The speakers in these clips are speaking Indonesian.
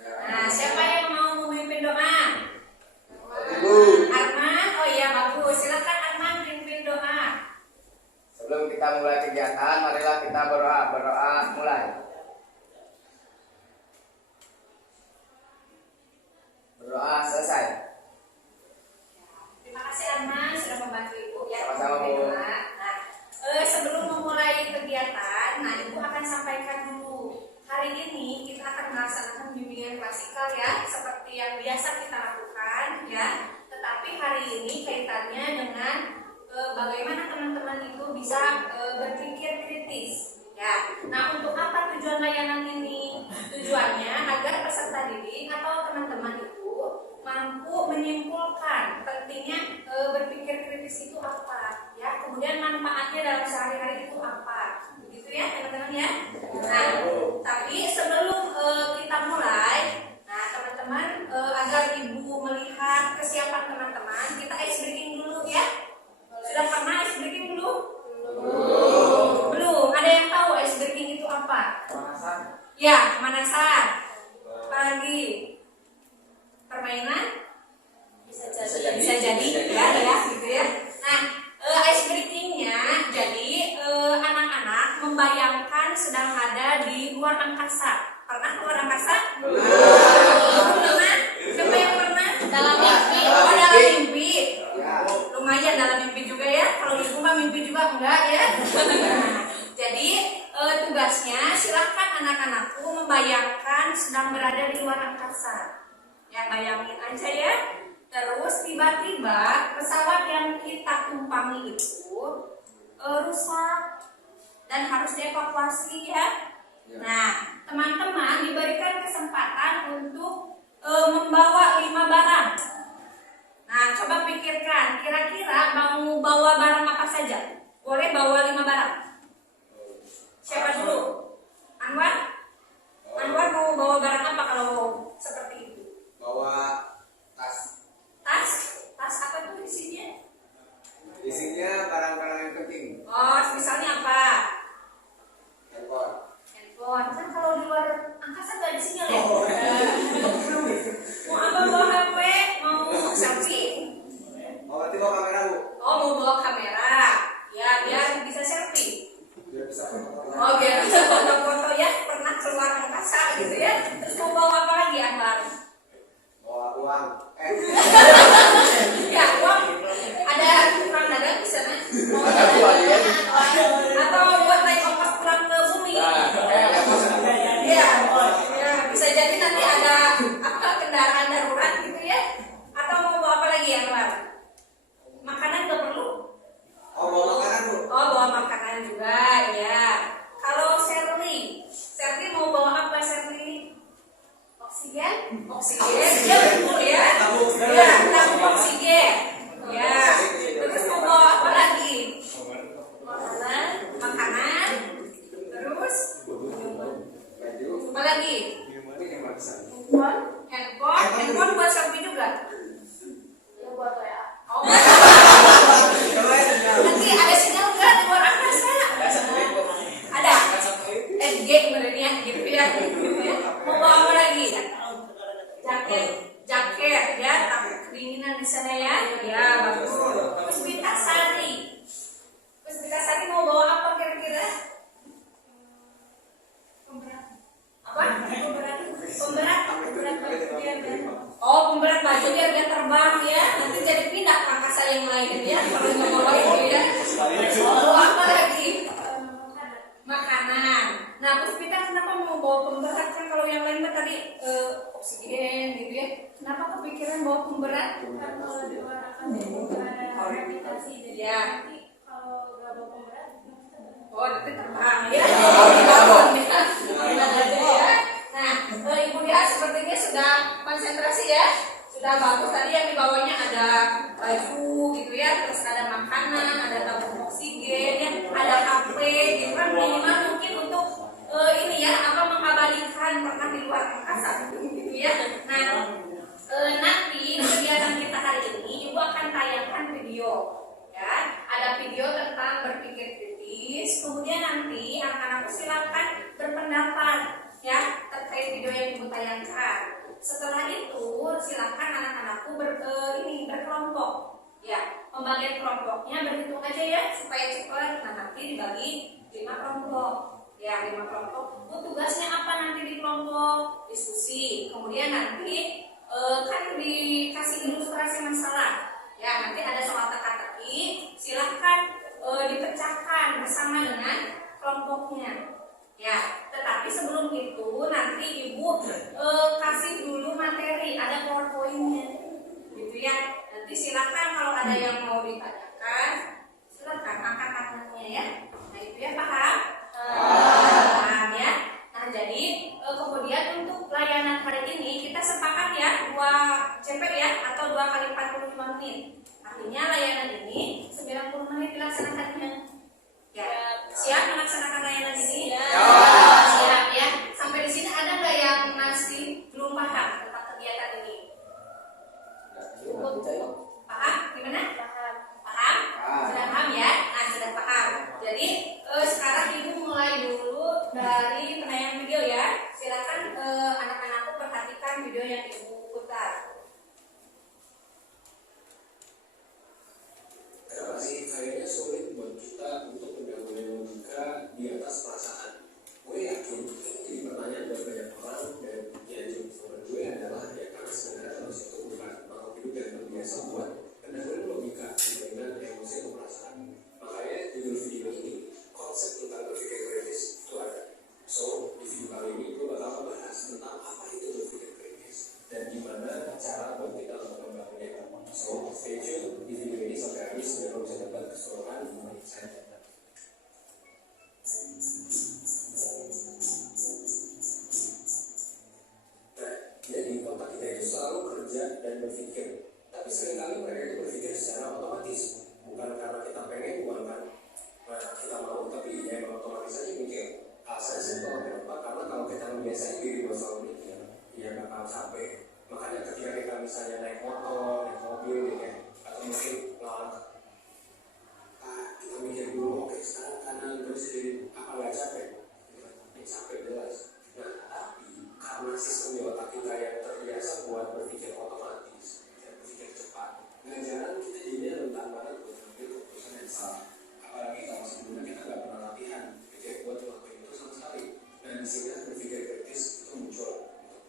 Nah, siapa yang mau memimpin doa? Ibu. Arman, oh iya bagus. Silakan Arman pimpin doa. Sebelum kita mulai kegiatan, marilah kita berdoa. Berdoa mulai. Berdoa selesai. Terima kasih Arman sudah membantu Ibu ya. Sama-sama, Bu. Nah, sebelum memulai kegiatan, nah Ibu akan sampaikan dulu. Hari ini kita akan melaksanakan bimbingan klasikal ya, seperti yang biasa kita lakukan ya. Tetapi hari ini kaitannya dengan bagaimana teman-teman itu bisa berpikir kritis ya. Nah, untuk apa tujuan layanan ini? Tujuannya agar peserta didik atau teman-teman itu mampu menyimpulkan pentingnya berpikir kritis itu apa ya, kemudian manfaatnya dalam sehari-hari itu apa, begitu ya teman-teman ya. Nah, tapi sebelum kita mulai, nah teman-teman agar Ibu melihat kesiapan teman-teman, kita ice breaking dulu ya. Sudah pernah ice breaking belum? Belum. Ada yang tahu ice breaking itu apa? Pemanasan. Ya, pemanasan. Apa lagi? Permainan? Bisa jadi ya, gitu ya. Nah, ice breakingnya jadi anak-anak membayangkan sedang ada di luar angkasa. Pernah keluar angkasa? Belum pernah? Siapa yang pernah? Dalam mimpi. Oh, dalam mimpi. Lumayan dalam mimpi juga ya. Kalau Ibu mah mimpi juga enggak ya. Jadi tugasnya silahkan anak-anakku membayangkan sedang berada di luar angkasa. Ya, bayangin aja ya. Terus tiba-tiba pesawat yang kita tumpangi itu rusak dan harus dievakuasi ya. Nah, teman-teman diberikan kesempatan untuk membawa 5 barang. Nah, coba pikirkan, kira-kira mau bawa barang apa saja? Boleh bawa 5 barang. Siapa dulu? Anwar? Anwar mau bawa barang apa kalau seperti itu? Bawa tas. Tas apa tuh isinya? Isinya barang-barang yang penting. Oh, misalnya apa? Handphone. Handphone. Kan kalau di luar angkasa nggak ada sinyal ya? Mau apa bawa HP? Mau selfie? Berarti bawa kamera, Bu. Oh, mau bawa kamera. Ya, biar bisa selfie. Biar bisa foto-foto. Oh, biar bisa foto-foto ya. Pernah keluar angkasa gitu ya. Terus mau bawa apa lagi, Anwar? Bawa uang. Ya, uang. Ada tukang dagang di sana? Ada uang ya. Atau buat naik ongkos pulang ke bumi? Ya, bisa jadi nanti ada apa kendaraan darurat gitu ya. Atau mau bawa apa lagi ya, Anwar? Makanan nggak perlu? Oh, bawa makanan, Bu. Oh, bawa makanan juga, ya. Kalau Sherly mau bawa apa Sherly? Oksigen? Oksigen, ya betul ya. Ya, tabung oksigen. Ya. Terus mau bawa apa lagi? Makanan. Terus apa lagi? Handphone buat selfie juga. Oh. Nanti ada sinyal nggak di luar angkasa? Ada. SG sebenarnya gitu ya. Mau bawa apa lagi? Jaket ya, takut kedinginan di sana ya. Ya, bagus. Puspita Sari mau bawa apa kira-kira? Apa? Pemberat. Oh, pemberat baju biar dia terbang ya. Nanti jadi pindah ke angkasa yang lain ya. Kalau nggak bawa itu ya. Bawa apa lagi? Makanan. Nah, Puspita kenapa mau bawa pemberat? Kan kalau yang lain tadi oksigen gitu ya. Kenapa kepikiran bawa pemberat? Kan kalau di luar angkasa itu ada gravitasi, jadi Ya. nanti kalau nggak bawa pemberat Oh, nanti terbang ya. Dibangun ya. Gimana aja ya. Nah, Ibu Dia sepertinya sudah konsentrasi ya. Sudah bagus, tadi yang dibawanya ada baju gitu ya, terus ada makanan, ada tabung oksigen ya, ada HP gitu kan, minimal mungkin untuk ini ya, apa mengabadikan pernah di luar angkasa gitu ya. Nah, nanti kegiatan kita hari ini Ibu akan tayangkan video ya. Ada video tentang berpikir kemudian nanti anak-anak silakan berpendapat ya terkait video yang Ibu tayangkan. bayangkan. Setelah itu silakan anak-anakku berkelompok. Ya, pembagian kelompoknya berhitung aja ya supaya cepat. Nah, nanti dibagi 5 kelompok. Ya, 5 kelompok. Tugasnya apa nanti di kelompok? Diskusi. Kemudian nanti kan dikasih ilustrasi masalah. Ya, nanti ada soal teka-teki. Silahkan dipecahkan bersama dengan kelompoknya. Ya, tetapi sebelum itu nanti ibu kasih dulu materi, ada PowerPoint-nya, gitu ya. Nanti silakan kalau ada yang mau ditanyakan, silakan angkat tangannya ya. Nah itu ya, paham? Paham ya. Nah jadi kemudian untuk layanan hari ini kita sepakat ya 2 CP ya, atau 2 kali 45 menit. Artinya layanan ini 90 menit dilaksanakannya. Ya, siap melaksanakan layanan ini? Siap ya. Sampai di sini ada nggak yang masih belum paham tentang kegiatan ini? Paham? Gimana? Paham. Paham? Sudah paham ya? Nah, sudah paham. Jadi sekarang ibu mulai dulu dari penayangan video ya. Silakan anak-anakku perhatikan video yang ibu putar. Kenapa sih kayaknya sulit buat kita untuk mendahului logika di atas perasaan? Gue yakin ini jadi pertanyaan dari banyak orang, dan yang jadi jawaban gue adalah ya karena sebenarnya manusia itu bukan makhluk hidup yang terbiasa buat mendahului logika dibandingkan emosi atau perasaan. Makanya di video ini konsep tentang berpikir kritis itu ada. So di video kali ini gue bakal membahas tentang apa itu berpikir kritis dan gimana cara buat kita untuk membangunnya. So stay tune di video ini sampai habis biar lo bisa dapat keseluruhan insight. Nah, jadi otak kita itu selalu kerja dan berpikir, tapi seringkali mereka itu berpikir secara otomatis, bukan karena kita pengen, bukan kan? Nah, kita mau, tapi ya emang otomatis aja mikir. Alasannya simpel, kenapa? Karena kalau kita membiasain diri buat selalu mikir, ya bakal capek. Makanya ketika kita misalnya naik motor, naik mobil gitu ya, atau mungkin ngelak, kita mikir dulu, oke sekarang kanan terus kiri, apa nggak capek? Ya capek jelas. Nah, tapi karena sistem di otak kita yang terbiasa buat berpikir otomatis dan berpikir cepat, nggak jarang kita jadinya rentan banget buat mengambil keputusan yang salah. Apalagi kalau sebelumnya kita nggak pernah latihan berpikir buat ngelakuin itu sama sekali. Dan sehingga berpikir kritis itu muncul.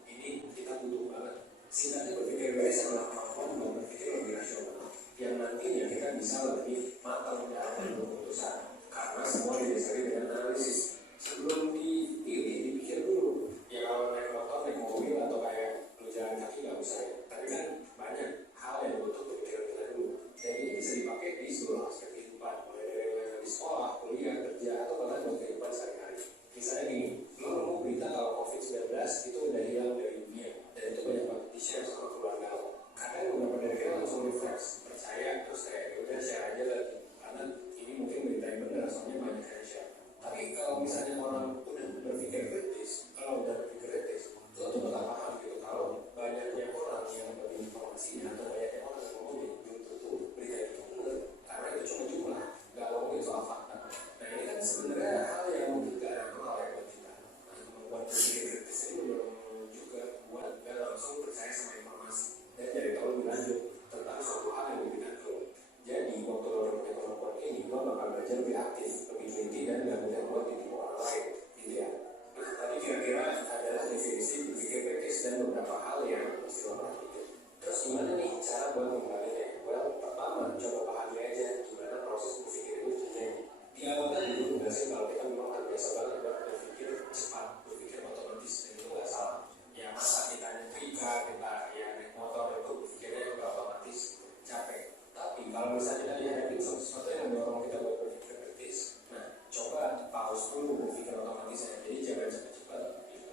Ini kita butuh banget. Singkatnya berpikir kritis adalah kemampuan untuk berpikir lebih rasional yang nantinya kita bisa lebih matang dalam keputusan karena semua didasari dengan analisis. Sebelum dipilih, dipikir dulu. Ya kalau naik motor, naik mobil atau kayak lu jalan kaki nggak usah ya. Tapi kan banyak hal yang butuh pemikiran kita dulu. Dan ini bisa dipakai di seluruh aspek kehidupan, mulai dari di sekolah, kuliah, kerja, atau bahkan buat kehidupan sehari-hari. Misalnya gini, lo nemu berita kalau COVID-19 itu udah hilang dari dunia, dan itu banyak banget di-share sama keluarga lo. Kadang beberapa dari kita langsung refleks, percaya, terus kayak udah share aja lagi, karena ini mungkin berita yang benar, soalnya banyak yang share. Tapi kalau misalnya orang udah berpikir kritis, kalau udah berpikir kritis, lo tuh bakal paham gitu kalau banyaknya orang yang berbagi informasi atau banyaknya orang yang ngomongin belum tentu berita itu benar, karena itu cuma jumlah, nggak ngomongin soal fakta. Nah ini kan sebenarnya hal yang mungkin gak natural ya buat kita. Nah, membuat berpikir kritis ini mendorong juga buat gak langsung percaya sama informasi dan jadi tahu lebih lanjut tentang suatu hal yang lebih natural. Jadi waktu lo punya kemampuan ini, lo bakal belajar lebih aktif, lebih teliti dan gak mudah buat ditipu orang lain, gitu ya. Nah tadi kira-kira adalah definisi berpikir kritis dan beberapa hal yang mesti lo perhatikan. Terus gimana nih cara buat mengembalinya? Well, pertama coba pahami aja gimana proses berpikir itu terjadi. Di awal kan dulu berhasil kalau kita memang terbiasa banget berpikir cepat, berpikir otomatis, dan itu nggak salah. Ya masa kita nyetrika, kita ya naik motor itu berpikirnya udah otomatis capek. Tapi kalau misalnya kita dihadapin sama sesuatu yang mendorong kita buat berpikir kritis, nah coba pause dulu berpikir otomatisnya. Jadi jangan cepat-cepat.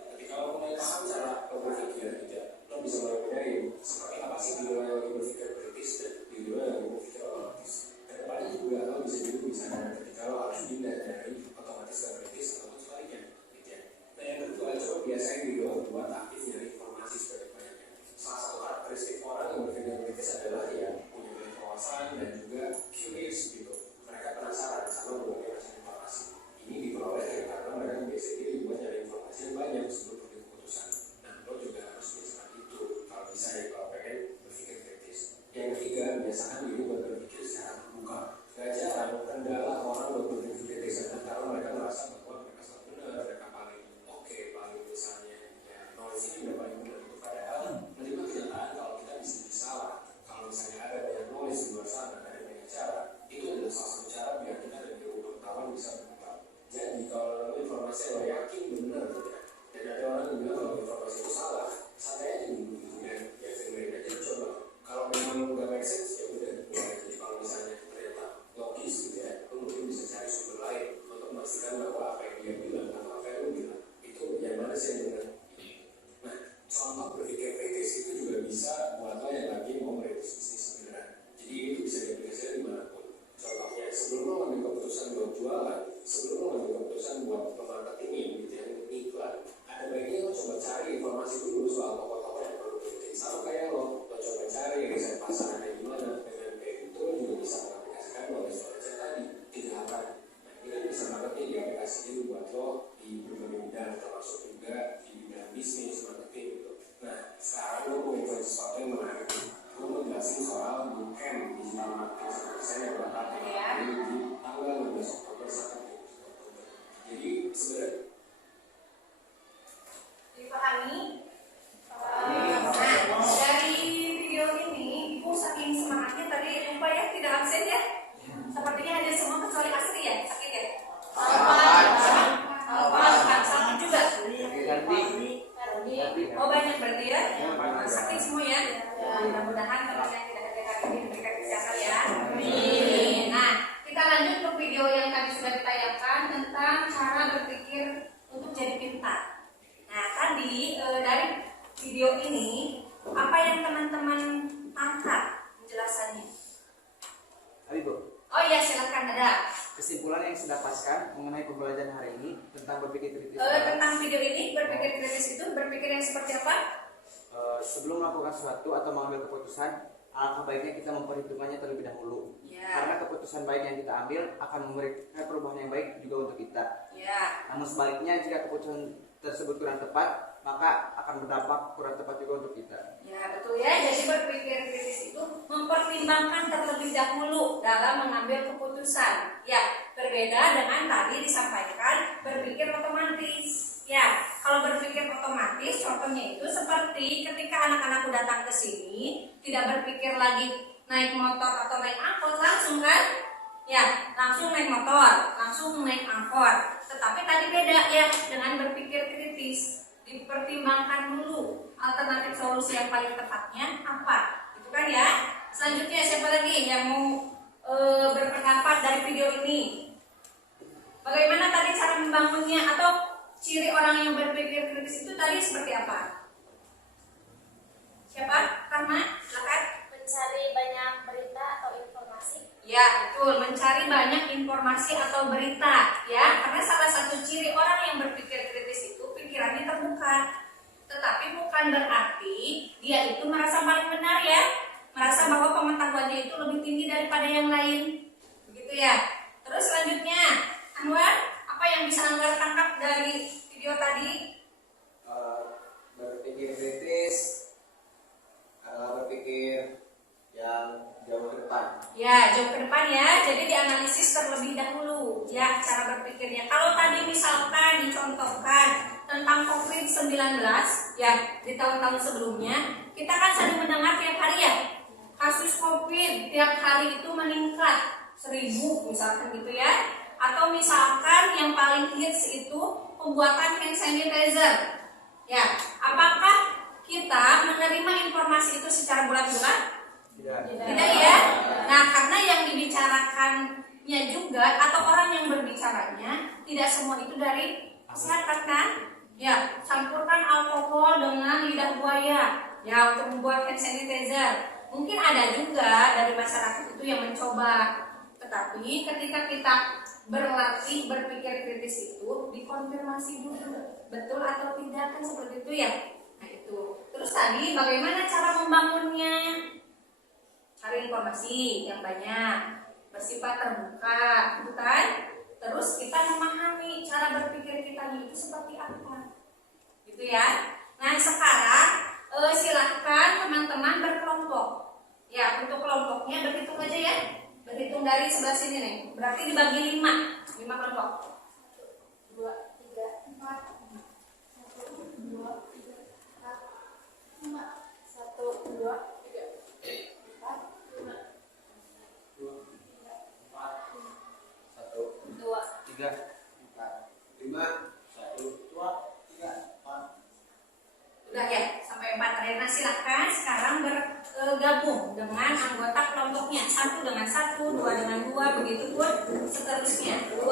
Tapi kalau mulai paham cara berpikir, gitu, lo bisa mulai bedain seperti apa sih video yang lagi berpikir kritis dan video yang lagi berpikir otomatis. Kedepannya juga lo bisa ketika lo harus pindah dari otomatis ke kritis atau sebaliknya, gitu ya. Nah yang kedua, coba biasain diri lo buat aktif nyari informasi sebanyak-banyaknya. Salah satu karakteristik orang yang berpikir kritis adalah ya punya banyak wawasan dan juga curious gitu. Mereka penasaran sama berbagai macam informasi. Ini diperoleh karena mereka biasa diri buat nyari informasi yang banyak sebelum mengambil keputusan. Nah lo juga berpikir kritis itu juga bisa buat lo yang lagi mau merintis bisnis beneran. Jadi itu bisa diaplikasikan dimanapun. Contohnya sebelum lo ngambil keputusan buat jualan, sebelum lo ngambil keputusan buat marketingin gitu ya, iklan, ada baiknya lo coba cari informasi dulu soal tokoh-tokoh yang perlu diikuti. Sama kayak lo coba cari riset pasarnya gimana. Dengan kayak gitu lo juga bisa mengaplikasikan buat riset tadi tidak akan. Nah ini kan bisa banget nih diaplikasikan buat lo di berbagai bidang, termasuk juga di bidang bisnis, marketing gitu. Nah sekarang lo mau info sesuatu yang menarik. Lo mau jelasin soal bootcamp digital marketing 100% yang bakal di tanggal 15 Oktober sampai 20 Oktober. Jadi sebenarnya dipahami? Nah, dari video ini, Ibu saking semangatnya tadi lupa ya, tidak absen ya? Sepertinya ada semua kecuali Asri ya, sakit ya? Sakit juga? Oh banyak berarti ya? Sakit semua ya? Mudah-mudahan teman-teman yang tidak hadir hari ini diberikan kesehatan ya. Nah, kita lanjut ke video yang tadi sudah ditayangkan tentang cara berpikir untuk jadi pintar. Nah, tadi dari video ini apa yang teman-teman tangkap penjelasannya? Ibu, Oh iya, silakan ada. kesimpulan yang sudah paskan mengenai pembelajaran hari ini tentang berpikir kritis. Tentang video ini berpikir kritis itu berpikir yang seperti apa? Sebelum melakukan sesuatu atau mengambil keputusan, alangkah baiknya kita memperhitungkannya terlebih dahulu. Ya. Karena keputusan baik yang kita ambil akan memberikan perubahan yang baik juga untuk kita. Ya. Namun sebaliknya jika keputusan tersebut kurang tepat, maka akan berdampak kurang tepat juga untuk kita. Ya betul ya. Jadi berpikir kritis itu mempertimbangkan terlebih dahulu dalam mengambil keputusan. Ya, berbeda dengan tadi disampaikan berpikir otomatis. Ya, kalau berpikir otomatis, contohnya itu seperti ketika anak-anakku datang ke sini, tidak berpikir lagi naik motor atau naik angkot langsung kan? Ya, langsung naik motor, langsung naik angkot. Tetapi tadi beda ya dengan berpikir kritis. Dipertimbangkan dulu alternatif solusi yang paling tepatnya apa, itu kan ya. Selanjutnya siapa lagi yang mau berpendapat dari video ini? Bagaimana tadi cara membangunnya atau ciri orang yang berpikir kritis itu tadi seperti apa? Siapa? Rahma, silakan. Mencari banyak berita atau informasi. Ya betul, mencari banyak informasi atau berita ya, karena salah satu ciri orang yang berpikir kritis itu pikirannya terbuka. Tetapi bukan berarti dia itu merasa paling benar ya, merasa bahwa pengetahuannya itu lebih tinggi daripada yang lain, begitu ya. Terus selanjutnya, Anwar, apa yang bisa Anwar tangkap dari video tadi? Berpikir kritis adalah berpikir yang jauh ke depan. Ya, jauh ke depan ya. Jadi dianalisis terlebih dahulu ya cara berpikirnya. Kalau tadi misalkan dicontohkan tentang COVID-19 ya di tahun-tahun sebelumnya, kita kan sering mendengar tiap hari ya kasus COVID tiap hari itu meningkat 1000 misalkan gitu ya. Atau misalkan yang paling hits itu pembuatan hand sanitizer. Ya, apakah kita menerima informasi itu secara bulat-bulat? Tidak ya. Nah, karena yang dibicarakannya juga atau orang yang berbicaranya tidak semua itu dari masyarakat kan? Ya, campurkan alkohol dengan lidah buaya ya untuk membuat hand sanitizer. Mungkin ada juga dari masyarakat itu yang mencoba. Tetapi ketika kita berlatih berpikir kritis itu dikonfirmasi dulu betul atau tidak kan seperti itu ya. Nah itu. Terus tadi bagaimana cara membangunnya? Cari informasi yang banyak, bersifat terbuka, bukan? Terus kita memahami cara berpikir kita itu seperti apa, gitu ya. Nah sekarang silahkan teman-teman berkelompok. Ya untuk kelompoknya berhitung aja ya, berhitung dari sebelah sini nih. Berarti dibagi 5 kelompok. 1, 2, 3, 4, 1, 2, 3, 4, 5, 1, 2, 3. 3, 4, 5, 1, 2, 3, 4. Udah ya, sampai 4. Rena silahkan sekarang bergabung dengan anggota kelompoknya. 1 dengan 1, 2 dengan 2, begitu pun seterusnya. 2,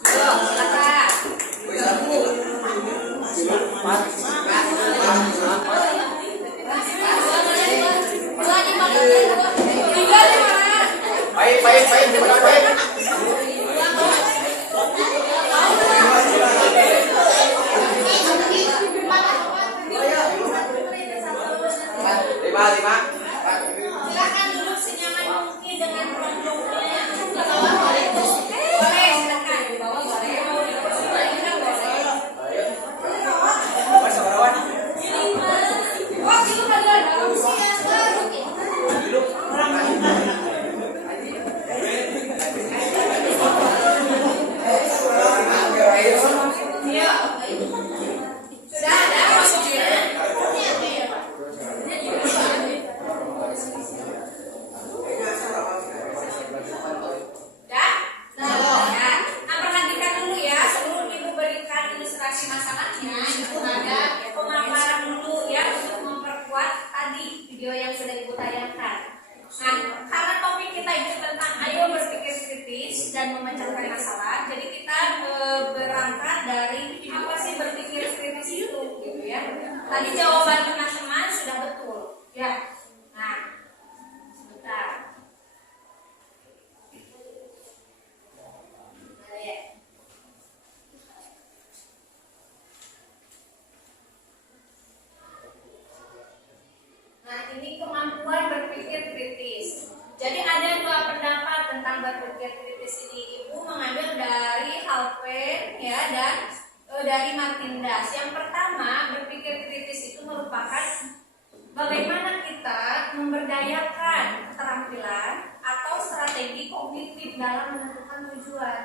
silakan bergabung. 4, Tadi jawaban teman-teman sudah betul, ya. Nah, sebentar. Nah, ya. Nah, ini kemampuan berpikir kritis. Jadi ada dua pendapat tentang berpikir kritis ini. Ibu mengambil dari Halpen ya dan dari Martindas. Yang pertama, berpikir kritis itu merupakan bagaimana kita memberdayakan keterampilan atau strategi kognitif dalam menentukan tujuan.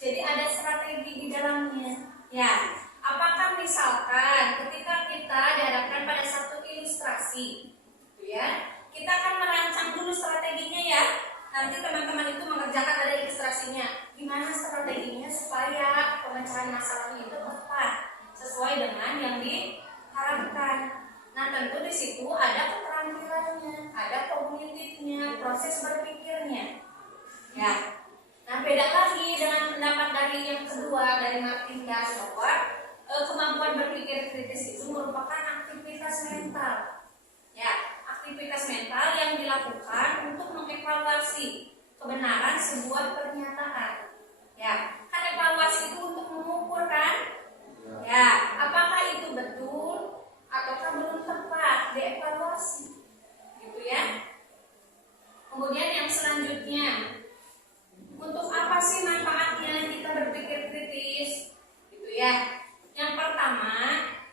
Jadi ada strategi di dalamnya. Ya, apakah misalkan ketika kita dihadapkan pada satu ilustrasi, ya, kita akan merancang dulu strateginya ya. Nanti teman-teman itu mengerjakan ada ilustrasinya. Gimana strateginya supaya pemecahan masalahnya itu tepat sesuai dengan yang diharapkan. Nah, tentu di situ ada keterampilannya, ada kognitifnya, proses berpikirnya. Ya. Nah, beda lagi dengan pendapat dari yang kedua dari Martindas bahwa kemampuan berpikir kritis itu merupakan aktivitas mental. Ya, aktivitas mental yang dilakukan untuk mengevaluasi kebenaran sebuah pernyataan. Ya, kan evaluasi itu untuk mengukur kan? Ya, apakah itu betul ataukah belum tepat dievaluasi? Gitu ya. Kemudian yang selanjutnya, untuk apa sih manfaatnya kita berpikir kritis? Gitu ya. Yang pertama,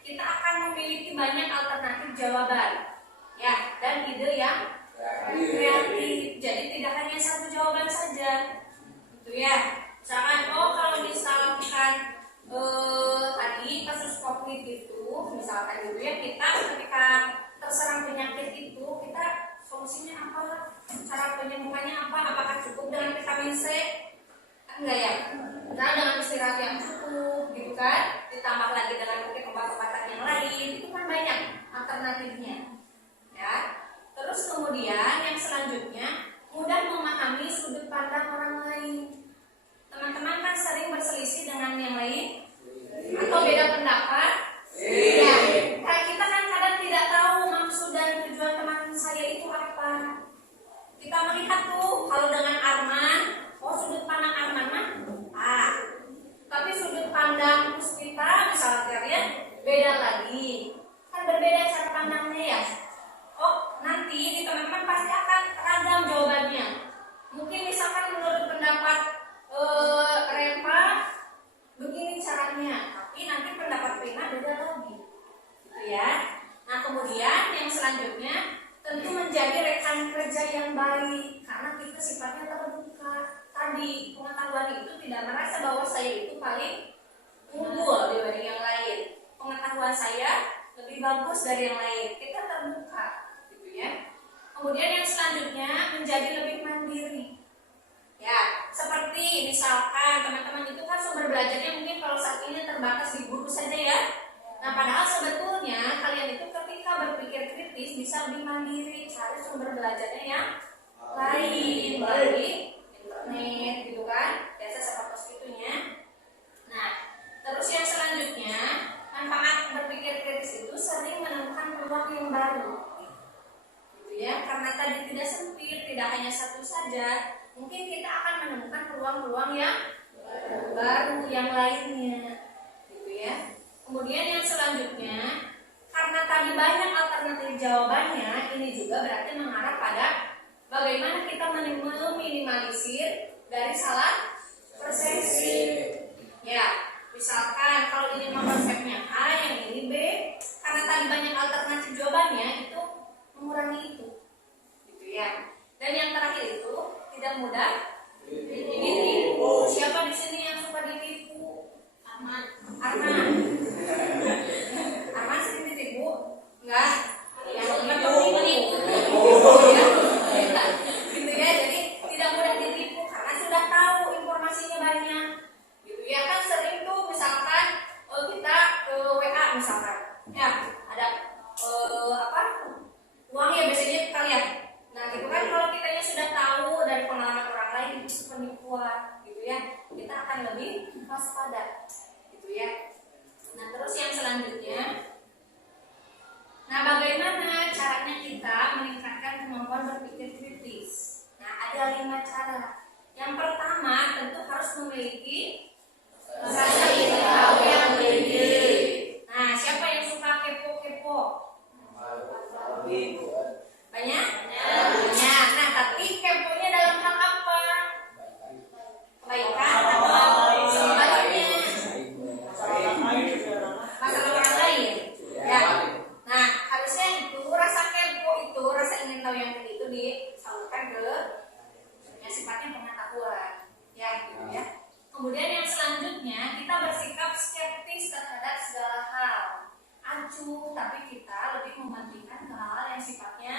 kita akan memiliki banyak alternatif jawaban. Ya, dan ide yang kreatif. Jadi tidak hanya satu jawaban saja. Gitu ya. Misalkan, kalau misalkan tadi kasus COVID itu, misalkan gitu ya, kita ketika terserang penyakit itu, kita solusinya apa? Cara penyembuhannya apa? Apakah cukup dengan vitamin C? Enggak ya. Nah, dengan istirahat yang cukup, gitu kan? Ditambah lagi dengan mungkin obat-obatan yang lain, itu kan banyak alternatifnya. Ya. Terus kemudian yang selanjutnya, mudah memahami sudut pandang orang lain. Teman-teman kan sering berselisih dengan yang lain atau beda pendapat? Ya. Nah, kita kan kadang tidak tahu maksud dan tujuan teman saya itu apa. Kita melihat tuh kalau dengan Arman, sudut pandang Arman mah tapi sudut pandang Puspita misalnya ya beda lagi. Kan berbeda cara pandangnya ya. Nanti di teman-teman pasti akan ragam jawabannya. Mungkin misalkan menurut pendapat Reva begini caranya, tapi nanti pendapat Rina beda lagi, gitu ya. Nah, kemudian yang selanjutnya tentu menjadi rekan kerja yang baik karena kita sifatnya terbuka. Tadi pengetahuan itu tidak merasa bahwa saya itu paling unggul dibanding yang lain. Pengetahuan saya lebih bagus dari yang lain. Kita terbuka, gitu ya. Kemudian yang selanjutnya menjadi lebih mandiri. Ya, seperti misalkan teman-teman itu kan sumber belajarnya mungkin kalau saat ini terbatas di guru saja ya. Nah, padahal sebetulnya kalian itu ketika berpikir kritis bisa lebih mandiri, cari sumber belajarnya yang lain melalui internet gitu kan. Biasa seperti itunya. Nah, terus yang selanjutnya, manfaat berpikir kritis itu sering menemukan peluang yang baru. Gitu ya, karena tadi tidak sempit, tidak hanya satu saja. Mungkin kita akan menemukan peluang-peluang yang baru yang lainnya, gitu ya. Kemudian yang selanjutnya, karena tadi banyak alternatif jawabannya, ini juga berarti mengarah pada bagaimana kita meminimalisir dari salah persepsi. Ya, misalkan kalau ini konsepnya A, yang ini B, karena tadi banyak alternatif jawabannya, itu mengurangi itu, gitu ya. Dan yang terakhir itu tidak mudah ditipu. Siapa di sini yang suka ditipu? Arman. Arman sering ditipu? Enggak. Yang menipu. Gitu ya. Jadi tidak mudah ditipu karena sudah tahu informasinya banyak. Gitu ya, kan sering tuh misalkan kita WA misalkan. Ya, ada uang ya biasanya kalian. Nah, gitu kan kalau kitanya sudah tahu dari pengalaman orang lain itu penipuan, gitu ya, kita akan lebih waspada, gitu ya. Nah, terus yang selanjutnya, Ada 5 cara. Yang pertama tentu harus memiliki rasa ingin tahu yang tinggi. Nah, siapa yang suka kepo-kepo? Banyak? Banyak. Nah, tapi keponya dalam hal apa? Kebaikan atau sebaliknya? Masalah orang lain. Ya. Nah, harusnya itu rasa kepo itu, rasa ingin tahu yang tinggi itu disalurkan ke yang sifatnya pengetahuan. Ya, gitu ya. Kemudian yang selanjutnya kita bersikap skeptis terhadap segala hal. Acuh, tapi kita lebih mementingkan hal-hal yang sifatnya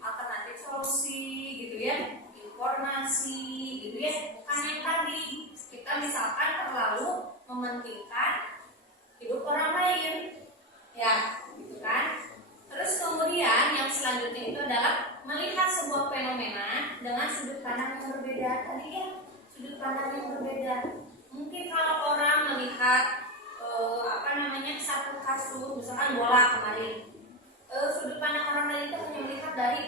alternatif solusi, gitu ya, informasi, gitu ya. Bukan yang tadi kita misalkan terlalu mementingkan hidup orang lain, ya, gitu kan. Terus kemudian yang selanjutnya itu adalah melihat sebuah fenomena dengan sudut pandang yang berbeda. Tadi ya, sudut pandang yang berbeda. Mungkin kalau orang melihat satu kasus, misalkan bola kemarin, sudut pandang orang lain itu hanya melihat dari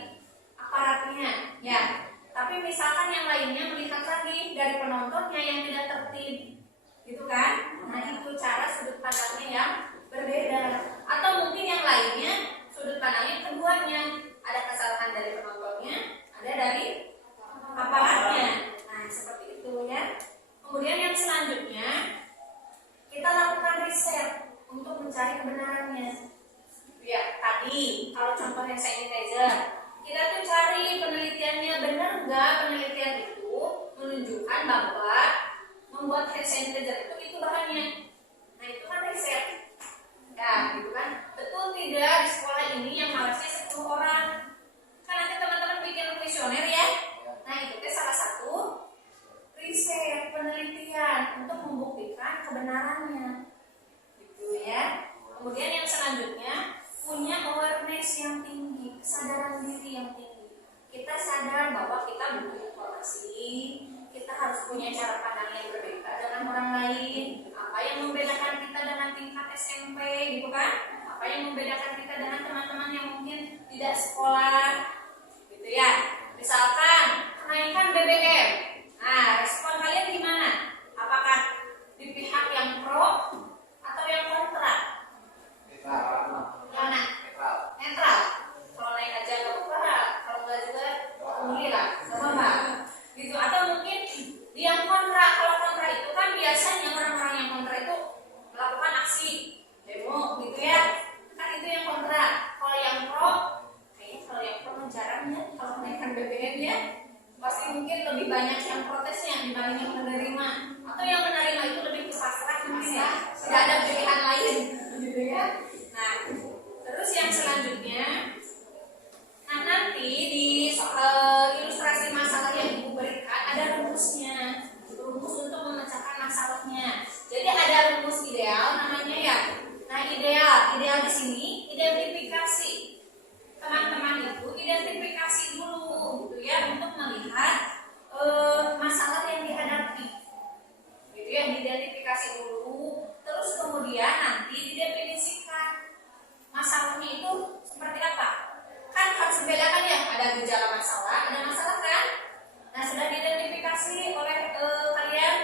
aparatnya, ya. Tapi misalkan yang lainnya melihat lagi dari penontonnya yang tidak tertib, gitu kan? Nah, itu cara sudut pandangnya yang berbeda. Atau mungkin yang lainnya sudut pandangnya keduanya, ada kesalahan dari penontonnya, ada dari aparatnya. Nah, seperti itu ya. Kemudian yang selanjutnya kita lakukan riset untuk mencari kebenarannya. Ya, tadi kalau contoh hand sanitizer, kita tuh cari penelitiannya, benar nggak penelitian itu menunjukkan bahwa membuat hand sanitizer itu bahannya. Nah, itu kan riset. Ya, gitu kan. Betul tidak di sekolah ini yang malasnya 10 orang? Kan nanti teman-teman bikin kuesioner ya. Nah, itu salah satu riset penelitian untuk membuktikan kebenarannya, gitu ya. Kemudian yang selanjutnya punya awareness yang tinggi, kesadaran diri yang tinggi. Kita sadar bahwa kita butuh informasi, kita harus punya cara pandang yang berbeda dengan orang lain. Apa yang membedakan kita dengan tingkat SMP, gitu kan? Apa yang membedakan kita dengan teman-teman yang mungkin tidak sekolah, gitu ya. Misalkan kenaikan BBM. Nah, respon kalian gimana? Apakah di pihak yang pro atau yang kontra? Mana? Netral. Kalau naik aja nggak apa-apa, kalau nggak juga alhamdulillah, nggak apa-apa. Gitu. Atau mungkin di yang kontra. Kalau kontra itu kan biasanya orang-orang yang kontra itu melakukan aksi demo, gitu ya. Kan itu yang kontra. Kalau yang pro, kayaknya kalau yang pro jarang ya. Kalau naikkan BBM ya, pasti mungkin lebih banyak yang protesnya dibanding yang menerima. Atau yang menerima itu lebih ke pasrah mungkin ya, tidak ada pilihan lain, gitu ya. Nah, terus yang selanjutnya, nah nanti di ilustrasi masalah yang Ibu berikan ada rumusnya, rumus untuk memecahkan masalahnya. Jadi ada rumus ideal namanya ya. Nah, ideal di sini identifikasi. Teman-teman itu identifikasi dulu, gitu ya, untuk melihat masalah yang dihadapi, gitu ya, diidentifikasi dulu. Terus kemudian nanti didefinisikan masalahnya itu seperti apa. Kan harus dibedakan ya, ada gejala masalah, ada masalah kan. Nah, sudah diidentifikasi oleh kalian,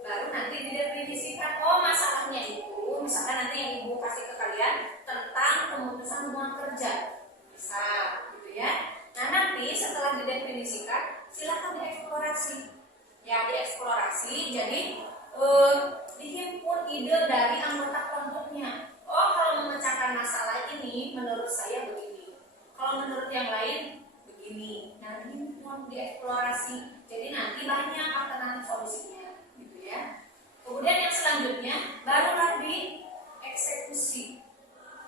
baru nanti didefinisikan. Oh, masalahnya itu misalkan nanti yang Ibu kasih ke kalian tentang pemutusan hubungan kerja, bisa, gitu ya. Nah, nanti setelah didefinisikan silakan dieksplorasi. Ya, dieksplorasi. Jadi dihimpun ide dari anggota kelompoknya. Oh, kalau memecahkan masalah ini menurut saya begini. Kalau menurut yang lain begini. Nah, dihimpun, dieksplorasi. Jadi nanti banyak alternatif solusinya, gitu ya. Kemudian yang selanjutnya barulah dieksekusi.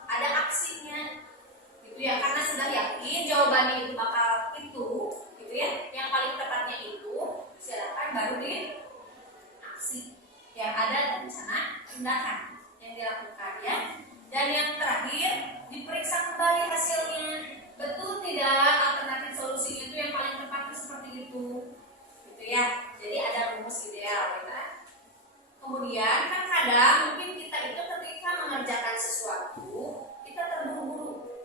Ada aksinya, gitu ya. Karena sudah yakin jawabannya itu bakal itu, gitu ya. Yang paling tepatnya itu, silakan baru diaksi. Ya, ada rencana tindakan yang dilakukan ya. Dan yang terakhir diperiksa kembali hasilnya. Betul tidak alternatif solusinya itu yang paling tepat itu seperti itu, gitu ya. Jadi ada rumus ideal ya. Kemudian kan kadang mungkin kita itu ketika mengerjakan sesuatu kita terburu-buru,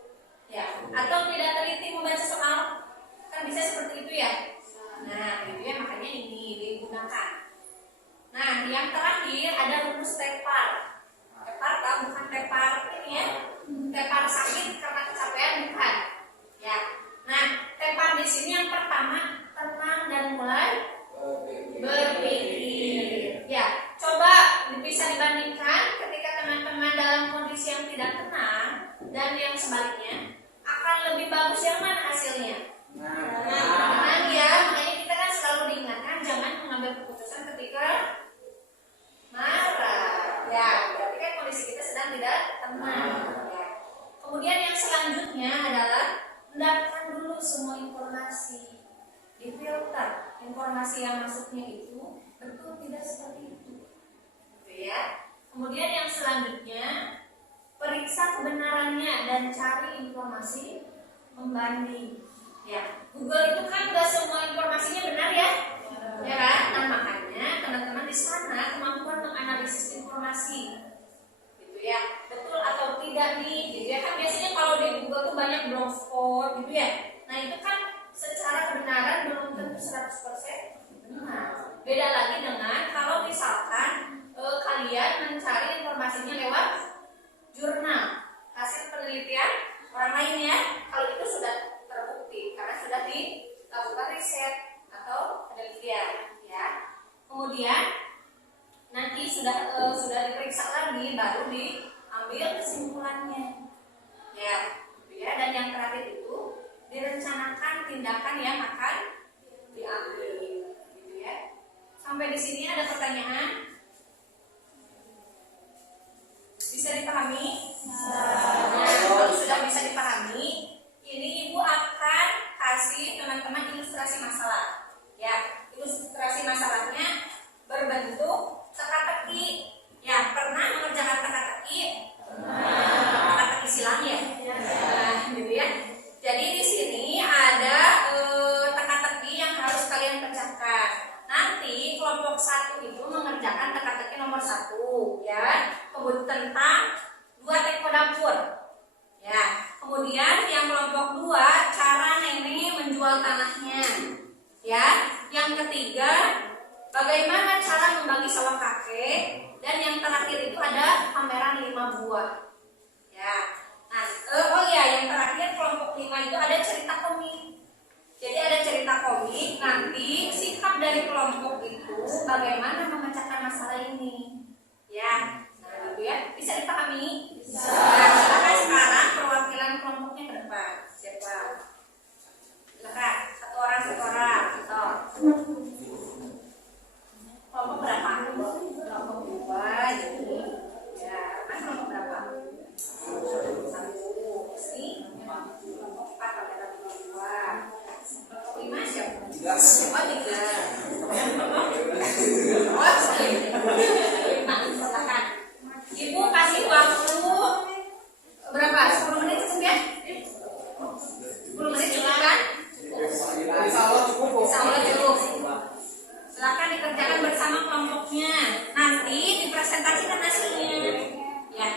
ya, atau tidak teliti membaca soal, kan bisa seperti itu ya. misalnya, akan lebih bagus yang mana hasilnya? Nah, Tenang ya, makanya kita kan selalu diingatkan jangan mengambil keputusan ketika marah. Ya, berarti kan kondisi kita sedang tidak tenang. Ya. Kemudian yang selanjutnya adalah mendapatkan dulu semua informasi, difilter informasi yang masuknya itu betul tidak seperti itu, gitu ya. Kemudian yang selanjutnya periksa kebenarannya dan cari informasi pembanding. Ya, Google itu kan nggak semua informasinya benar ya, ya kan? Nah makanya teman-teman di sana kemampuan menganalisis informasi, gitu ya, betul atau tidak nih, gitu ya kan biasanya kalau di Google tuh banyak blogspot, gitu ya. Nah itu kan secara kebenaran belum tentu 100% benar. Beda lagi dengan kalau misalkan kalian mencari informasinya lewat jurnal hasil penelitian orang lain ya, kalau itu sudah terbukti karena sudah dilakukan riset atau penelitian ya. Kemudian nanti sudah diperiksa lagi baru diambil kesimpulannya ya, gitu ya. Dan yang terakhir itu direncanakan tindakan yang akan diambil, gitu ya. Sampai di sini ada pertanyaan? Bisa dipahami? Nah, kalau sudah bisa dipahami, ini ibu akan kasih teman-teman ilustrasi masalah. Ya, ilustrasi masalahnya berbentuk teka-teki. Ya, pernah mengerjakan teka-teki? Teka-teki silang ya? Nah, gitu ya. Jadi di sini ada teka-teki yang harus kalian pecahkan. Nanti kelompok 1 itu mengerjakan teka-teki nomor 1 ya, tentang 2 teko dapur ya. Kemudian yang kelompok 2 cara nenek menjual tanahnya ya. Yang ketiga bagaimana cara membagi sawah kakek. Dan yang terakhir itu ada pameran 5 buah ya. Nah, oh ya, yang terakhir kelompok 5 itu ada cerita komik. Jadi ada cerita komik, nanti sikap dari kelompok itu bagaimana memecahkan masalah ini. Ya, nah gitu ya. Bisa dipahami? Bisa. Nah, silakan sekarang perwakilan kelompoknya ke depan. Siapa? Silakan, satu orang. Kelompok berapa? Kelompok 2. Jadi, ya, kan kelompok berapa? 1. Sini, kelompok 4 pada kelompok 2. 5 siapa? 3. Oh 3. Oh 5. Silakan. Ibu kasih waktu berapa? 10 menit cukup ya? 10 menit cukup kan? Insya Allah cukup. Silakan dikerjakan bersama kelompoknya. Nanti dipresentasikan hasilnya. Ya.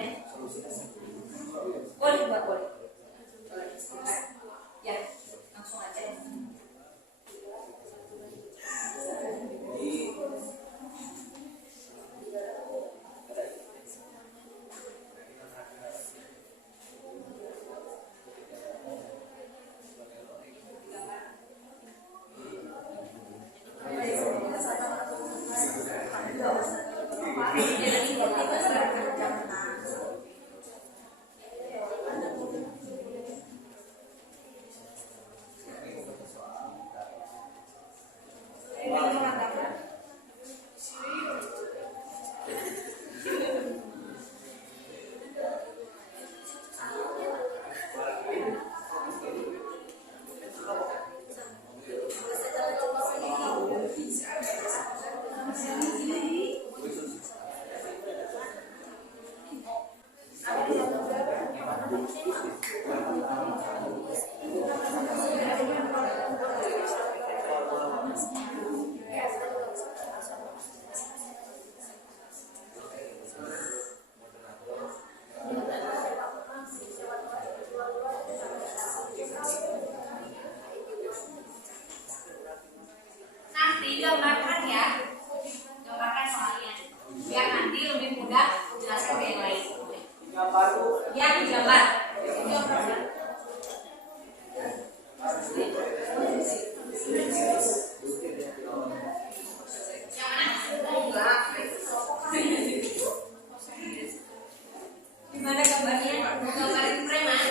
ya. Boleh buat boleh. Ya, langsung aja. Nanti gambarkan ya, gambarkan soalnya, biar nanti lebih mudah jelaskan ke yang lain. Ya, digambar. Gimana gambarnya? Gambarin preman.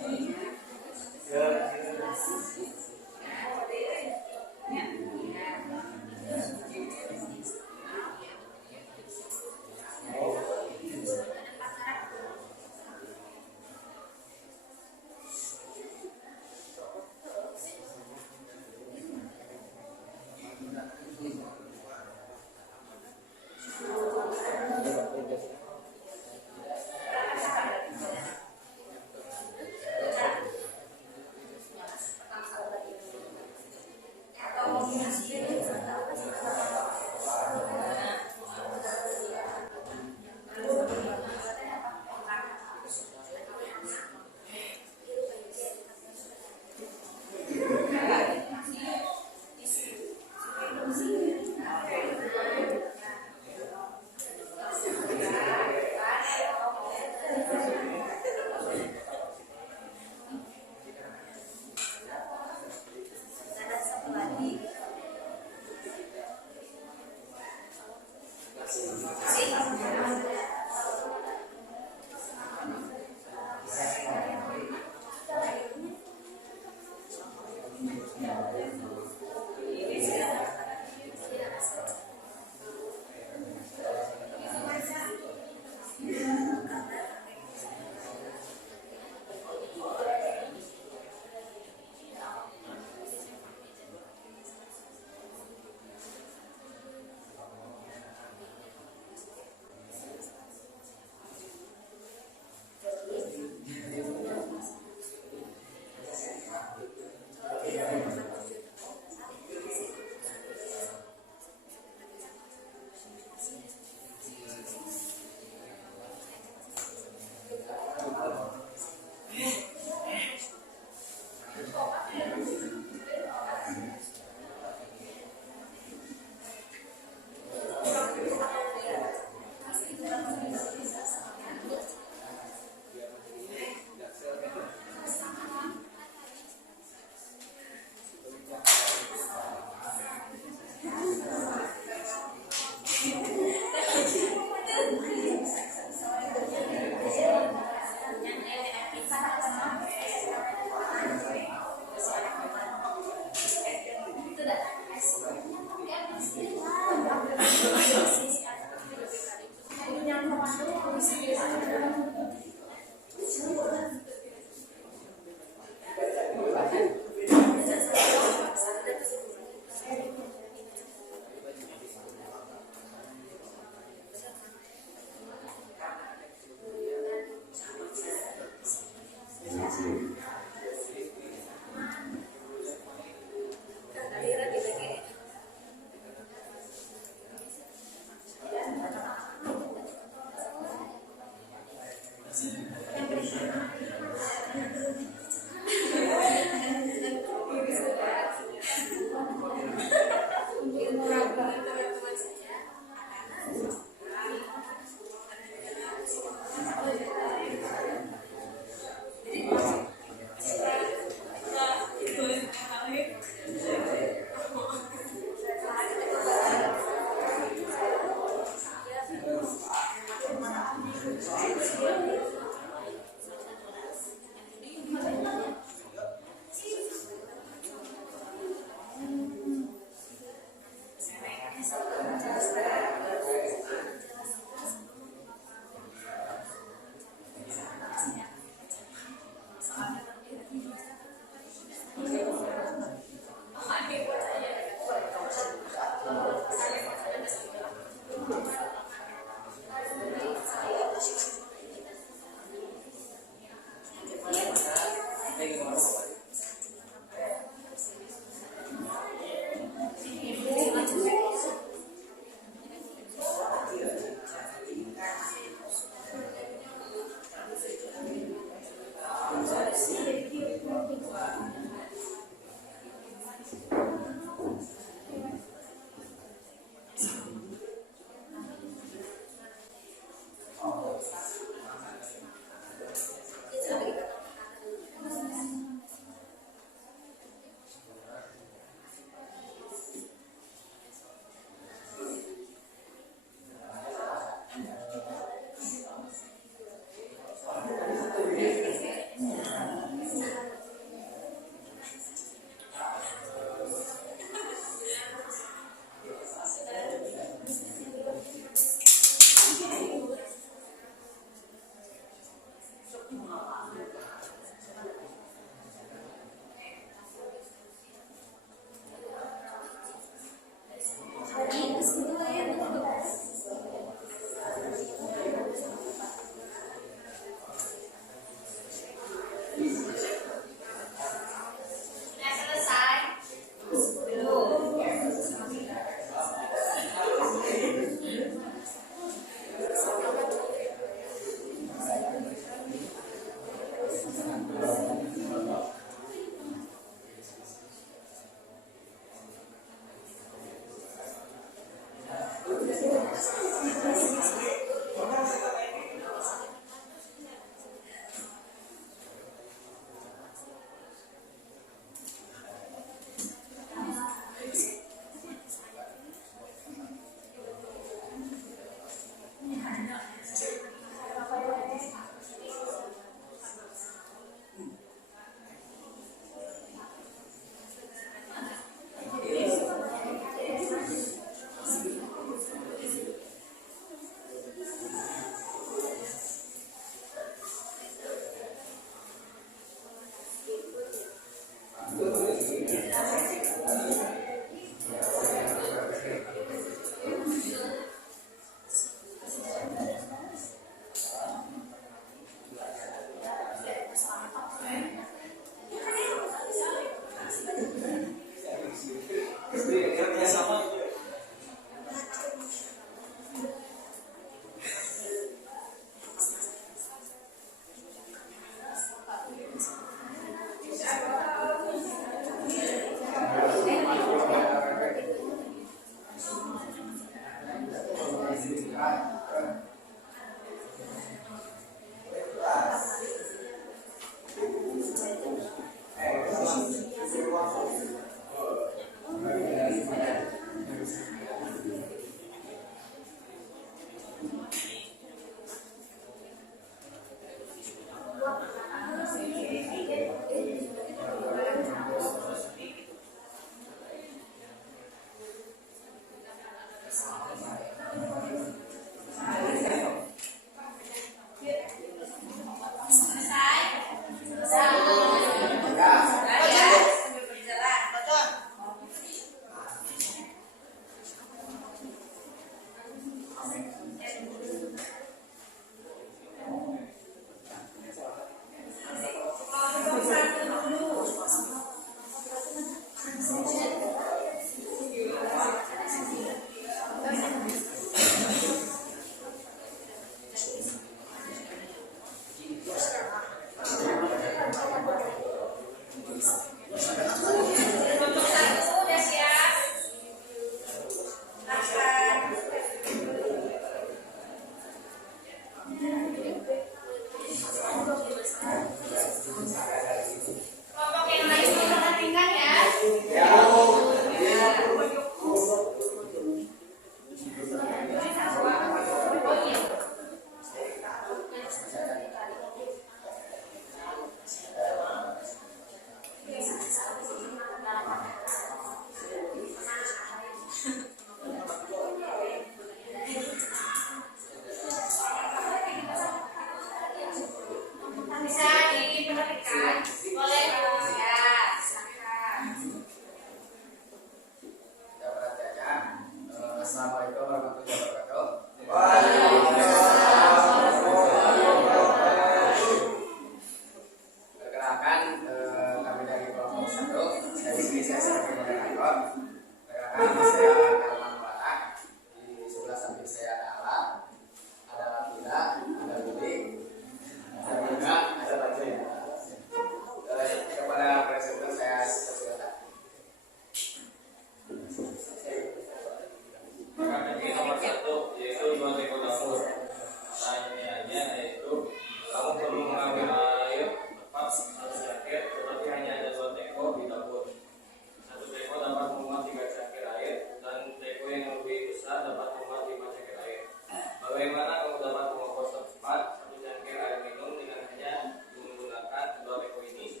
Bagaimana kamu dapat mengompos cepat satu cangkir air minum dengan hanya menggunakan kedua beko ini?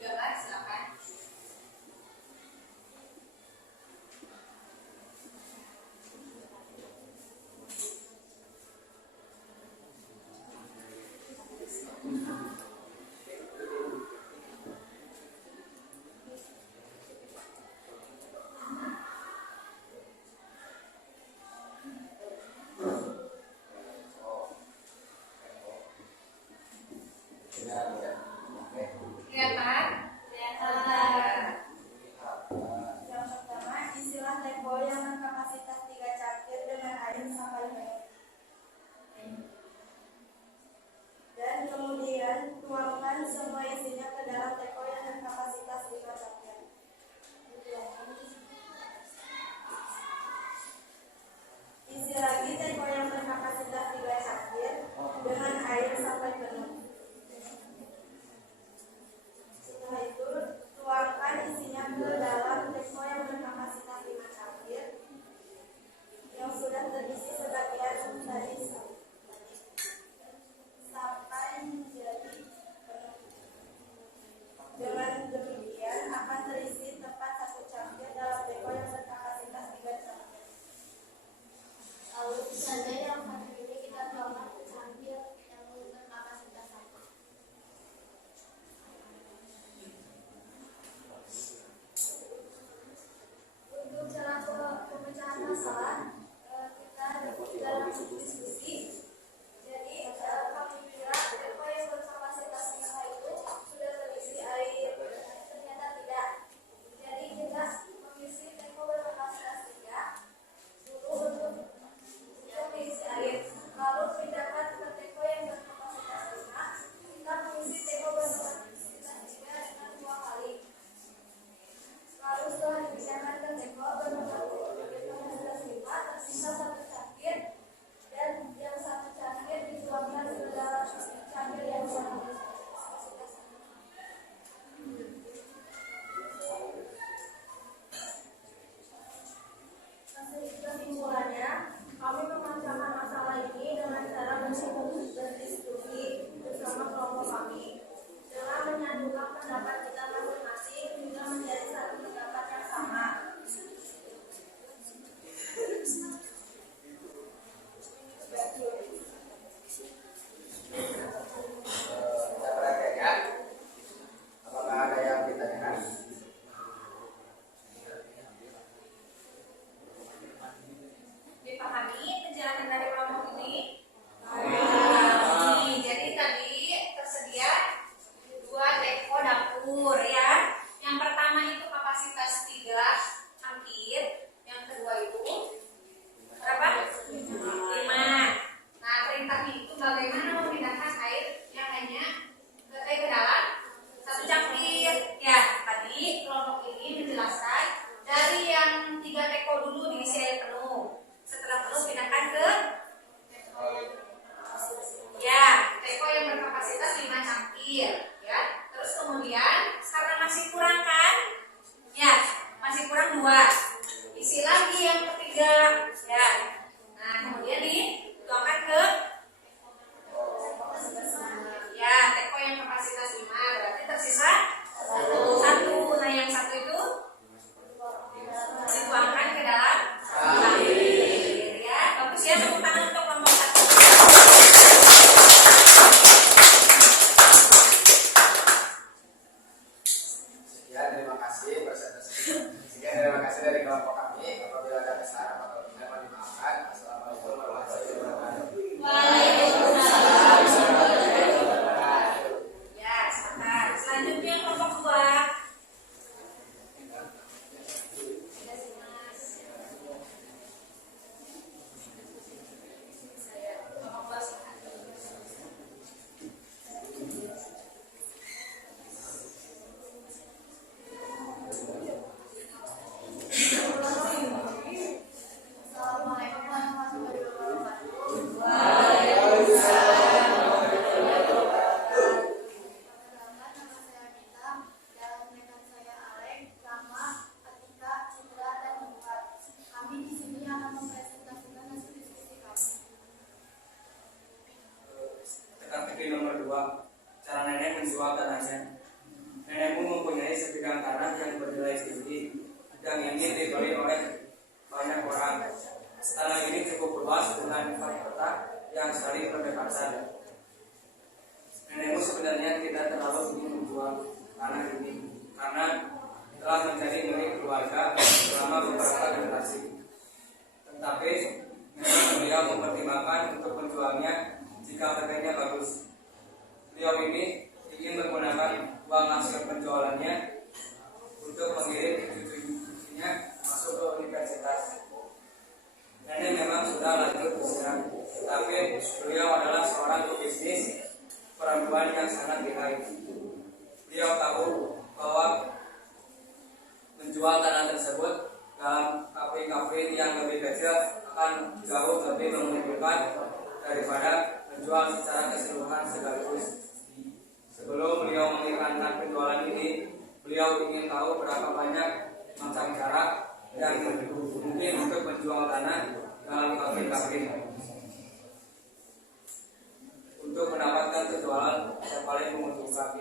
13 silakan. Kelihatan? Kelihatan. Yang pertama, isilah teko yang berkapasitas 3 cangkir dengan air sampai penuh. Dan kemudian tuangkan semua isinya ke dalam teko yang berkapasitas 5 cangkir. Isi lagi teko yang berkapasitas 3 cangkir dengan air sampai penuh. luas dengan 4 petak yang saling berdekatan. Nenekmu sebenarnya tidak terlalu ingin menjual tanah ini karena telah menjadi milik keluarga selama beberapa generasi. Tetapi memang beliau mempertimbangkan untuk menjualnya jika harganya bagus. Beliau ini ingin menggunakan uang hasil penjualannya untuk mengirim cucu-cucunya masuk ke universitas. Nenek memang sudah lanjut usia, tetapi beliau adalah seorang pebisnis perempuan yang sangat lihai. Beliau tahu bahwa menjual tanah tersebut dalam kafe-kafe yang lebih kecil akan jauh lebih menguntungkan daripada menjual secara keseluruhan sekaligus. Sebelum beliau mengiklankan penjualan ini, beliau ingin tahu berapa banyak macam cara yang mungkin untuk menjual tanah dalam kafe-kafe untuk mendapatkan penjualan yang paling menguntungkan.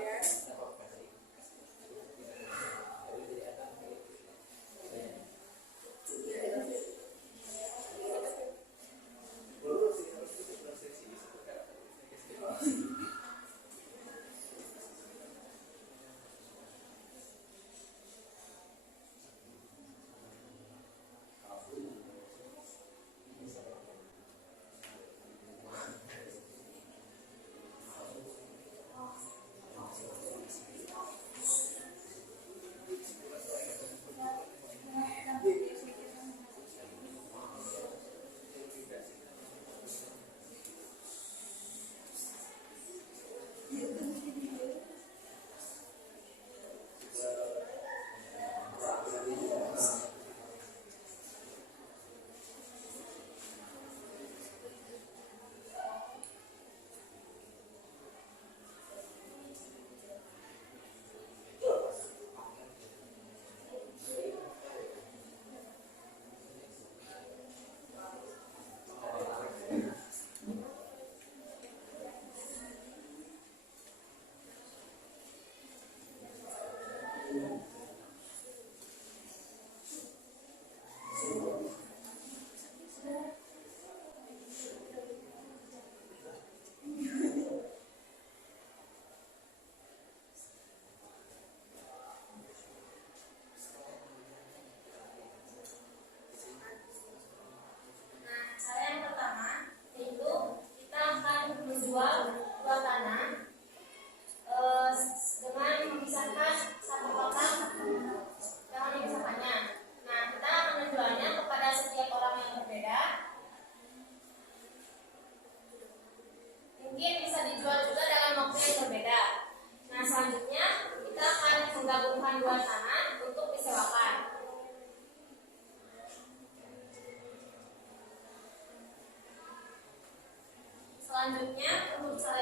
Selanjutnya untuk cara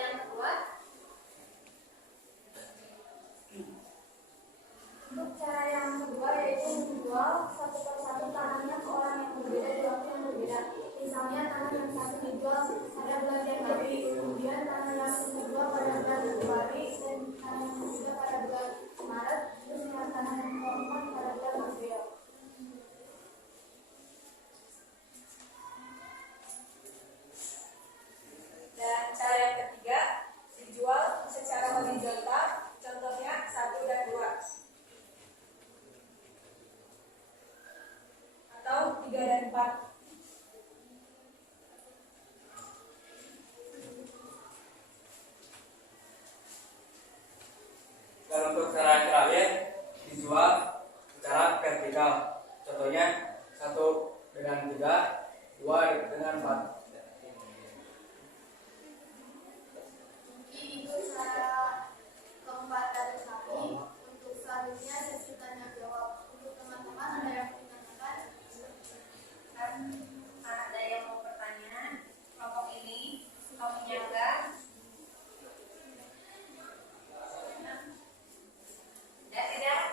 yang kedua, yaitu menjual satu persatu tanahnya ke orang yang berbeda di waktu yang berbeda. Misalnya tanah yang satu dijual pada bulan Januari, kemudian tanah yang kedua pada bulan Februari, dan tanah yang ketiga pada bulan Maret, terus tanah yang keempat pada bulan April. dan cara yang ketiga dijual secara horizontal, contohnya 1 dan 2 atau 3 dan 4. Dan untuk cara yang terakhir dijual secara vertikal, contohnya 1 dengan 3, 2 dengan 4. Itu cara keempat dari kami. Untuk selanjutnya sesi tanya jawab. Untuk teman-teman ada yang ditanyakan? Kan ada yang mau bertanya, kelompok ini kamu enggak? Ya tidak?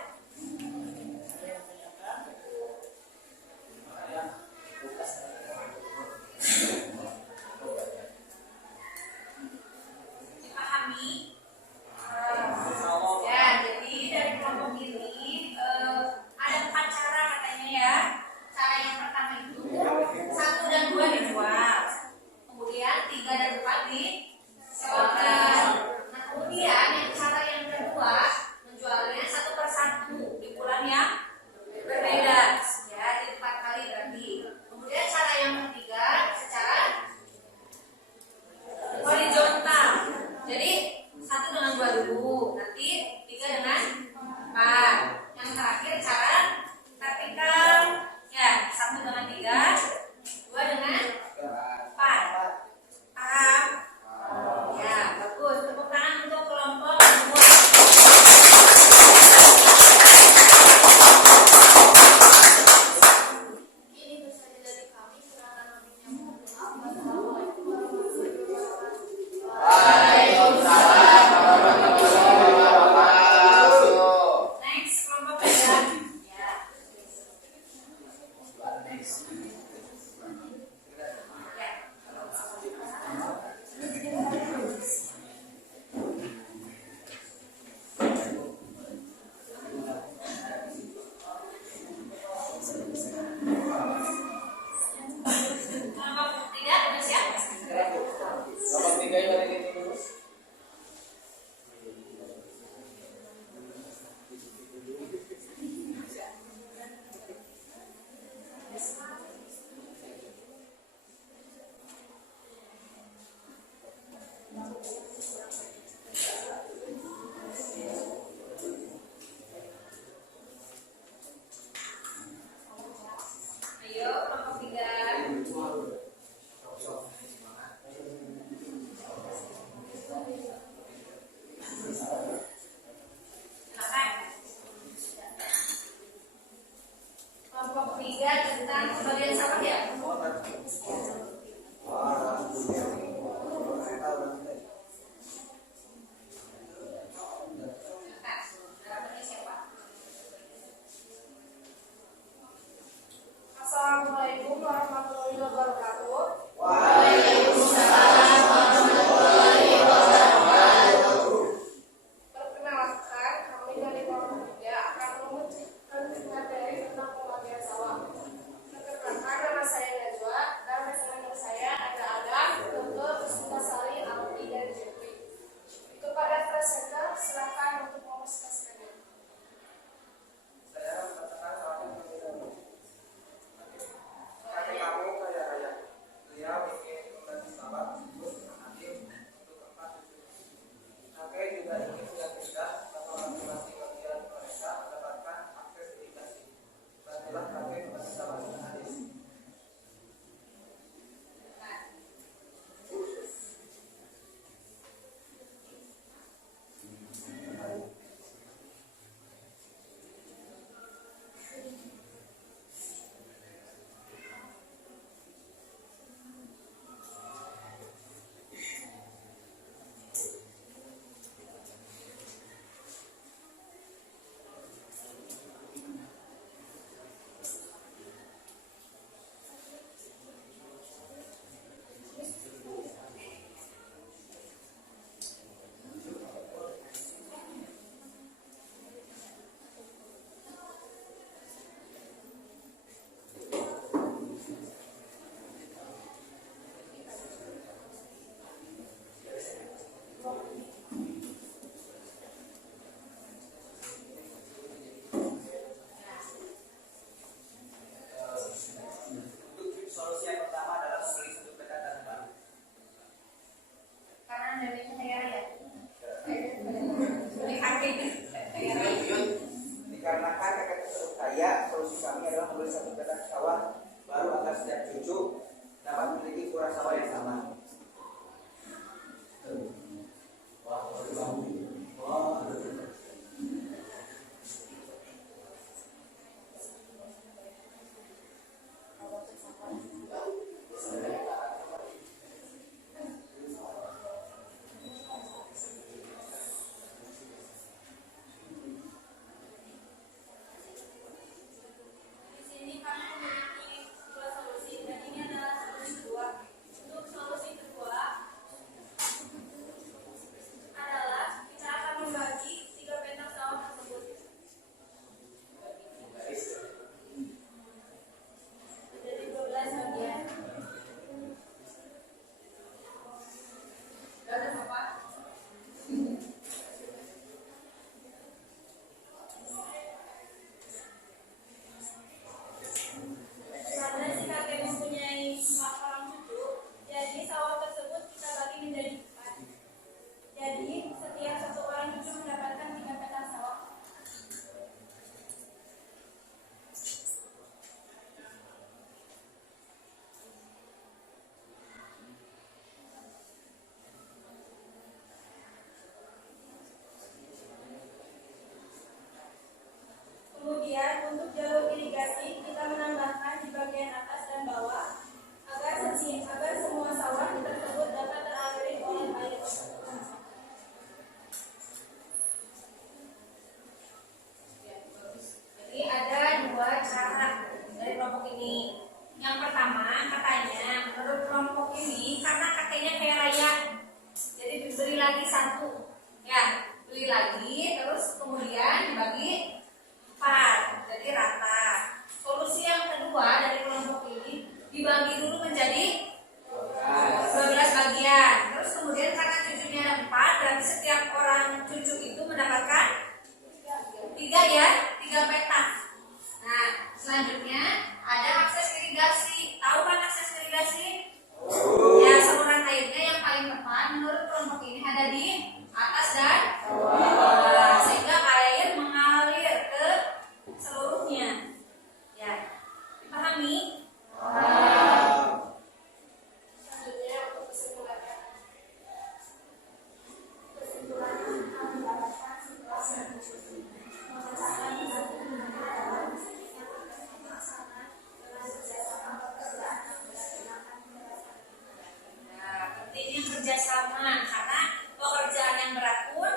bersama karena pekerjaan yang berat pun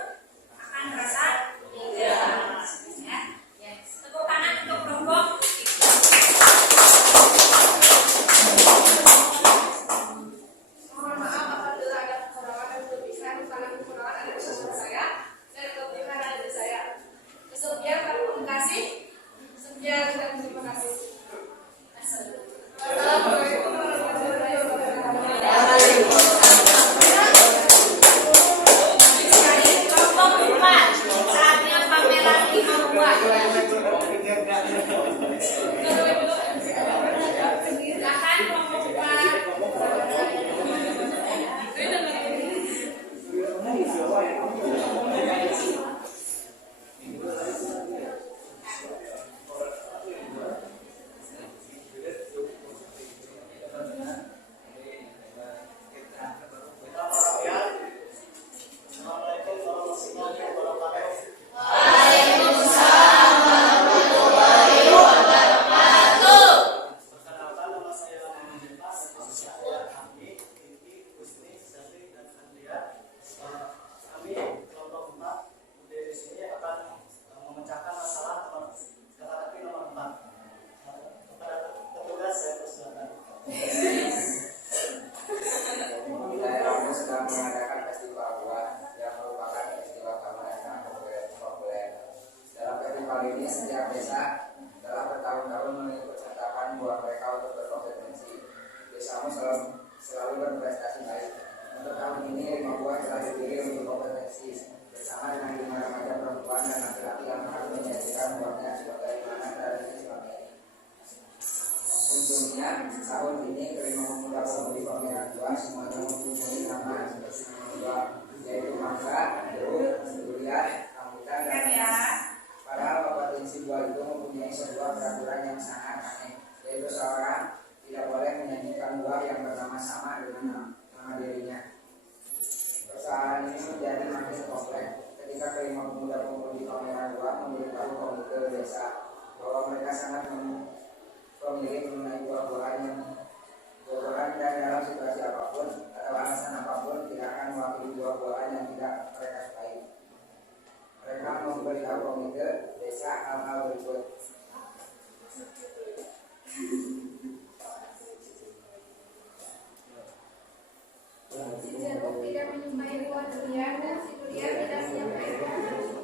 akan terasa ringan. Ya. Ya. Tepuk tangan untuk kelompok. Mohon maaf apabila ada kekurangan dan kelebihan, karena kekurangan ada di saya dan kelebihan ada di saya. Sekian, terima kasih. Sekian dan terima kasih. Assalamualaikum warahmatullahi wabarakatuh. Kelompok 4, saatnya pameran kemampuan. Silakan kelompok 4. Perkenalkan, nama saya Muhammad Mas. Saya kami Titi, Husni, Safri, dan Andrea. Kami kelompok 4 di sini akan memecahkan masalah teka-teki nomor 4. Kepada petugas saya persilakan. Daerahmu sedang mengadakan festival buah yang merupakan festival taman yang sangat populer. Dalam festival ini setiap desa telah bertahun-tahun mengikutsertakan buah mereka untuk berkompetisi. Desamu selalu berprestasi baik. Untuk tahun ini 5 buah telah dipilih untuk kompetisi bersama dengan 5 remaja perempuan dan laki-laki yang akan menyajikan buahnya sebagaimana tradisi selama ini. Untungnya tahun ini kelima pemuda pemudi pameran buah semuanya mempunyai nama buah, yaitu mangga, jeruk, durian, rambutan, dan nanas. Padahal kompetensi buah itu mempunyai sebuah peraturan yang sangat aneh, yaitu seorang tidak boleh menyanyikan buah yang bernama sama dengan nama dirinya. Persoalan ini menjadi makin kompleks ketika kelima pemuda pemudi pameran buah memberitahu komite desa bahwa mereka sangat pemilih mengenai buah-buahan dan dalam situasi apapun atau alasan apapun tidak akan mewakili buah-buahan yang tidak mereka sukai. Mereka memberitahu komite desa hal-hal berikut. Si jeruk tidak menyukai buah durian dan si durian tidak menyukai buah jeruk.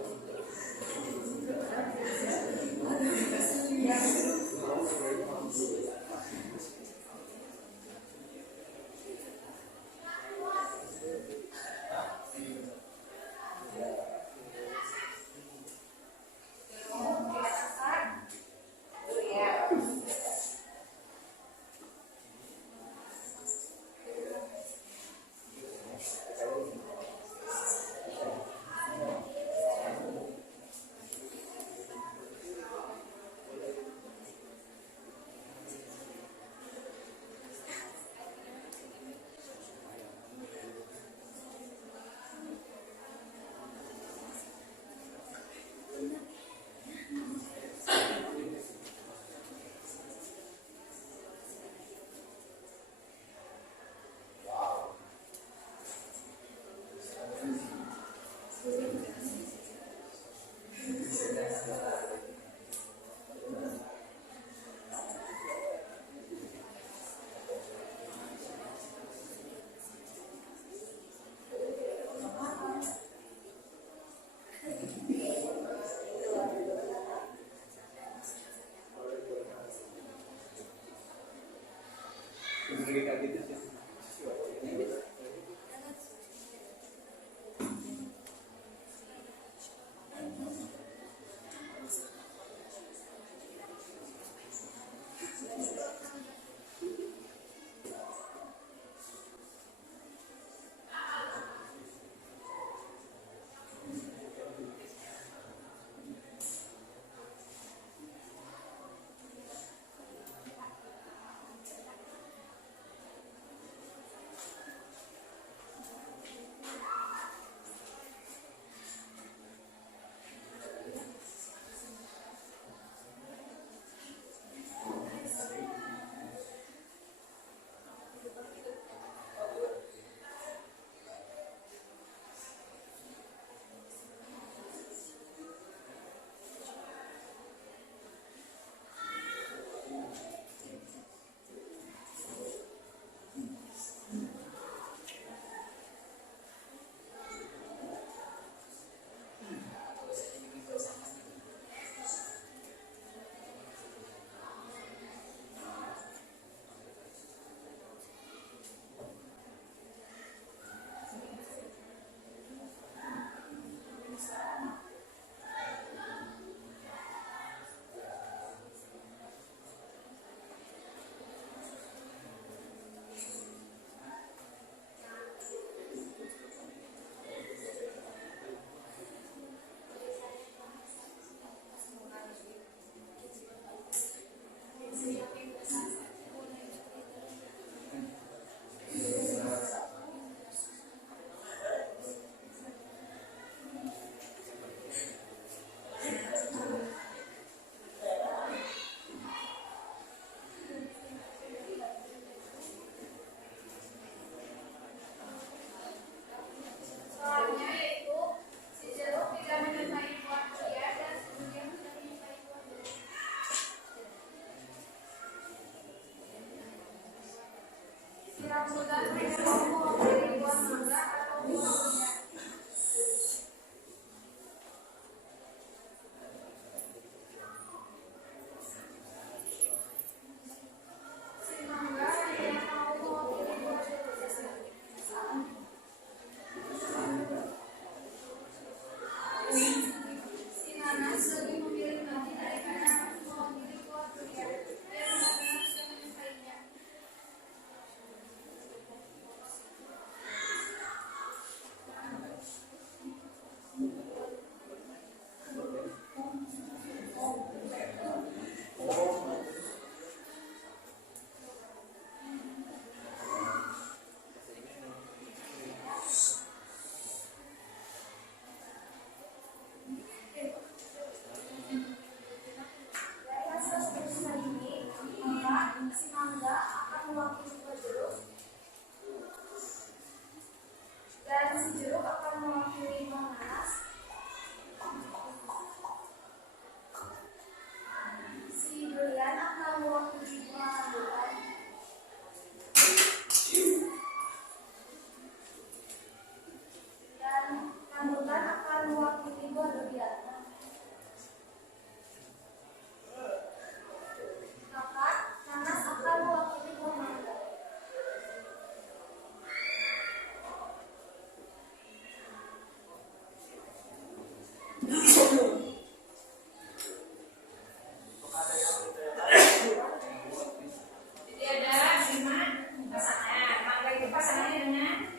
pasangannya dengan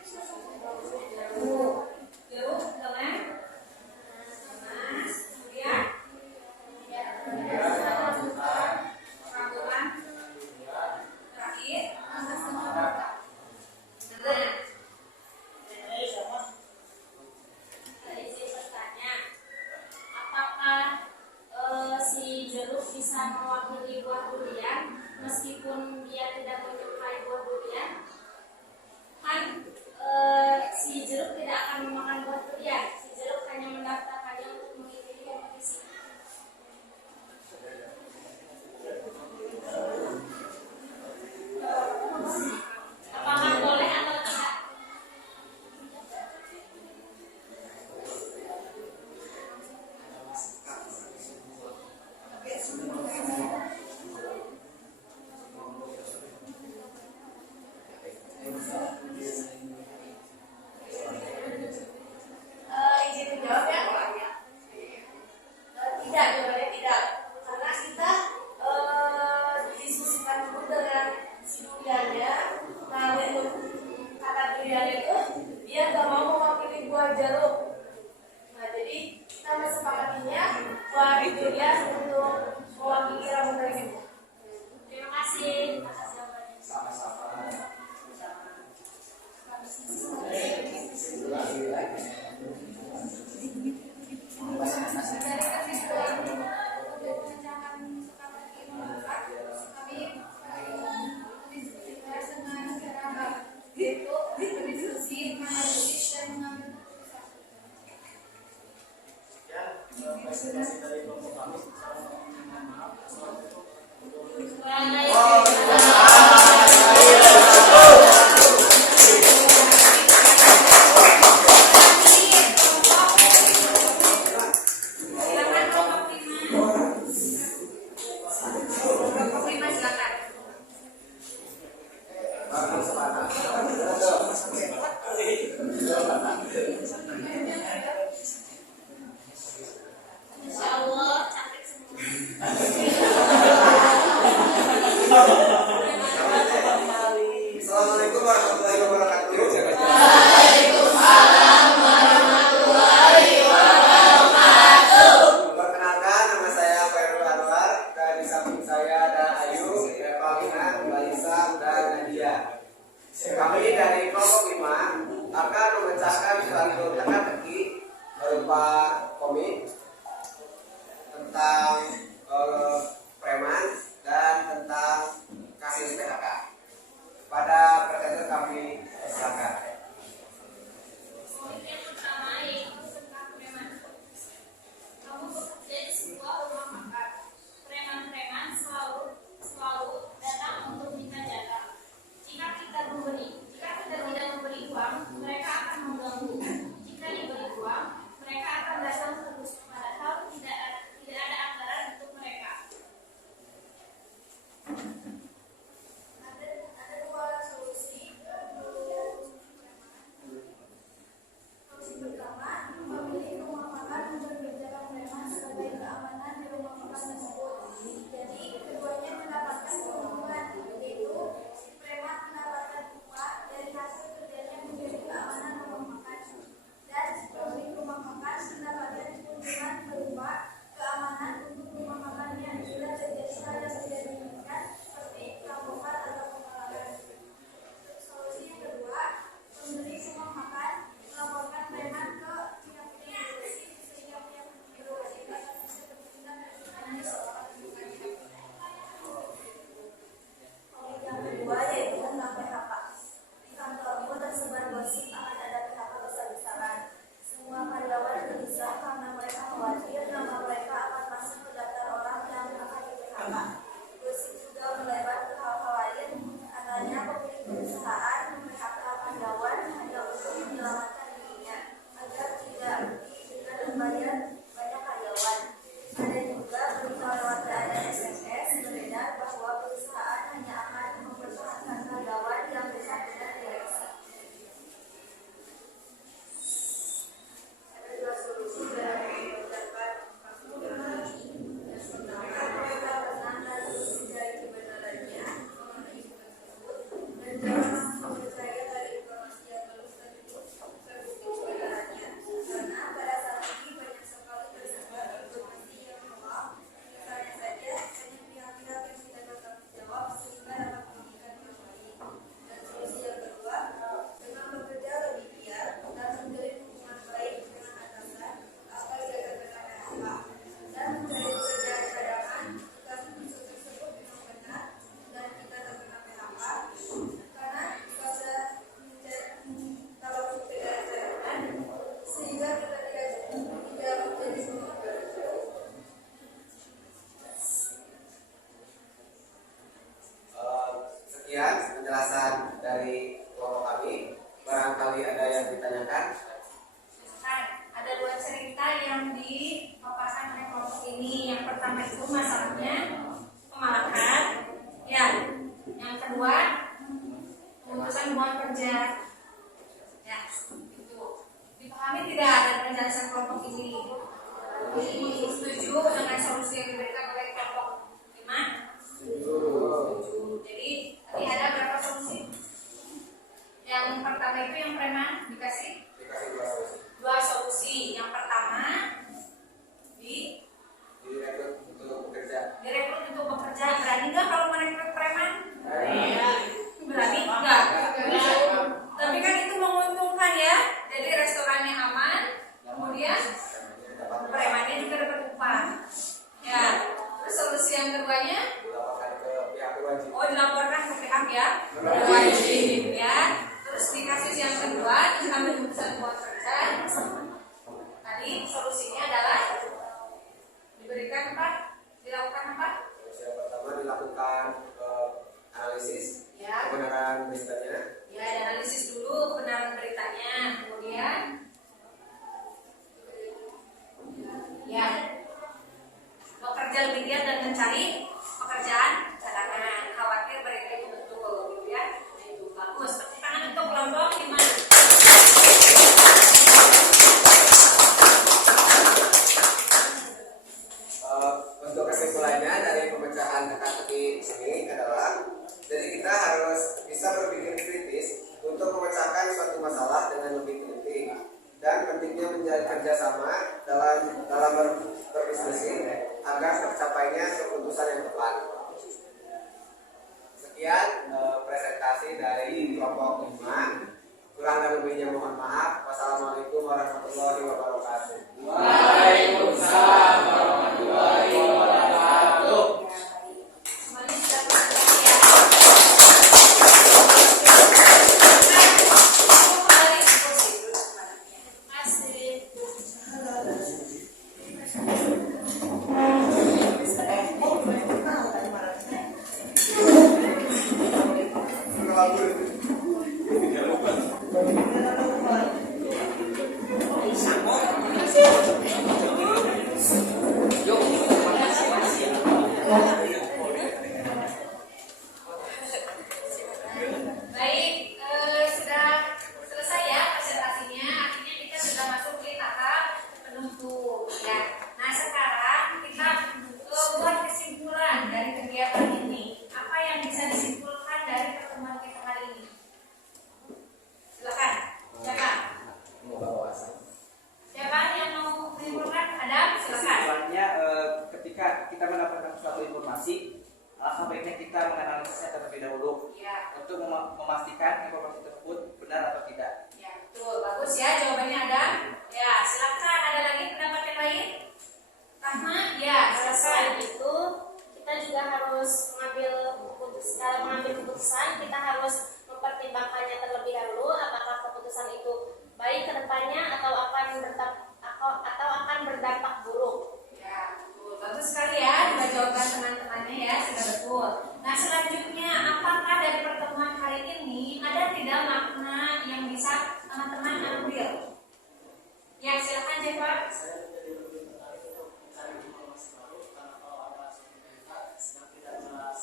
jeruk dengan nanas, kemudian rambutan terakhir. Tadi saya bertanya, apakah si jeruk bisa mewakili buah durian meskipun dia tidak menyukai buah durian? Kan si jeruk tidak akan memakan buah durian. Si jeruk hanya mendaftarkannya untuk mengikuti kompetisi. Apakah boleh atau tidak? Izin menjawab ya. Tidak, jawabannya tidak. Karena kita diskusikan dulu dengan si duriannya. Nah, kata durian itu dia gak mau mewakili buah jeruk. Nah, jadi kita mesepakatinya buah durian untuk mewakili rambutan itu. Terima kasih atas jawabannya. Dari kesimpulan pemecahkan sepakati manfaat, kami dibahas dengan cara yaitu berdiskusi, menganalisis dan mengambil keputusan. Sekian presentasi dari kelompok kami. Mohon maaf. Assalamualaikum warahmatullahi wabarakatuh. Kurang dari Silakan kelompok 5 silakan. Insya Allah cantik semua. Assalamualaikum warahmatullahi wabarakatuh. Perkenalkan, nama saya Khairul Anwar dan di samping saya ada Ayu, Evalina, Balisa, dan Nadia. Kami dari kelompok 5 akan memecahkan suatu teka-teki berupa komik tentang preman dan tentang kasus PHK. Pada presenter kami silakan. Komik yang pertama yaitu tentang preman. Kamu bekerja di sebuah rumah makan. Preman-preman selalu datang untuk minta jatah. Jika tidak memberi uang, mereka akan mengganggu. Jika diberi uang, mereka akan datang terus. Padahal tidak ada anggaran untuk mereka. Ada dua solusi barangkali ada yang ditanyakan. Nah, ada 2 cerita yang dipaparkan oleh kelompok ini. Yang pertama itu masalahnya pemalakan, ya. Yang kedua pemutusan hubungan kerja. Ya, itu. Dipahami tidak ada penjelasan kelompok ini? Setuju dengan solusi yang diberikan oleh kelompok 5? Setuju. Jadi tadi ada berapa solusi? Yang pertama itu yang preman dikasih 2 solusi. Yang pertama Direkrut untuk bekerja. direkrut untuk bekerja. Berani nggak kalau merekrut preman? Berani nggak? Tapi kan itu menguntungkan ya. Jadi restorannya aman, kemudian premannya juga dapat upah. Ya. Terus solusi yang keduanya? Dilaporkan ke pihak berwajib. Oh, dilaporkan ke pihak ya berwajib ya. Terus di kasus yang kedua diambil keputusan buat kerja. Tadi solusinya adalah diberikan apa? Dilakukan apa? Yang pertama dilakukan analisis Ya. kebenaran beritanya. Ya, analisis dulu kebenaran beritanya. Kemudian ya, bekerja lebih giat dan mencari pekerjaan cadangan. Khawatir berita itu betul, gitu ya. Itu bagus. Tepuk tangan untuk kelompok 5. Untuk kesimpulannya dari pemecahan teka-teki sini adalah, jadi kita harus bisa berpikir kritis untuk memecahkan suatu masalah dengan lebih teliti, dan pentingnya menjalin kerjasama dalam berdiskusi agar tercapainya keputusan yang tepat. Sekian presentasi dari kelompok 5. Kurang dan lebihnya mohon maaf. Wassalamualaikum warahmatullahi wabarakatuh. Waalaikumsalam warahmatullahi wabarakatuh. Semuanya sudah bersedia ya. Kembali ke kursi. Masih. Baik, sudah selesai ya presentasinya. Artinya kita sudah masuk di tahap penutup ya. Nah, sekarang kita buat kesimpulan dari kegiatan ini. Apa yang bisa disimpulkan dari pertemuan kita hari ini? Silakan. Siapa? Siapa yang mau menyimpulkan? Adam, silakan. Kesimpulannya, ketika kita mendapatkan suatu informasi, alangkah baiknya kita menganalisisnya terlebih dahulu Ya, untuk memastikan informasi tersebut benar atau tidak. ya betul. Bagus ya jawabannya Adam. Ya, silakan. Ada lagi pendapat yang lain? Rahma, ya, Selain selesai. itu, kita juga harus mengambil keputusan, kita harus mempertimbangkannya terlebih dahulu apakah keputusan itu baik ke depannya atau akan berdampak buruk. Ya, betul. Bagus sekali ya dua jawaban teman-temannya ya, sudah betul. Nah, selanjutnya apakah dari pertemuan hari ini ada tidak makna yang bisa teman-teman ambil? Ya, silakan Jefa. Saya menjadi lebih tertarik untuk mencari informasi baru karena kalau ada suatu berita yang tidak jelas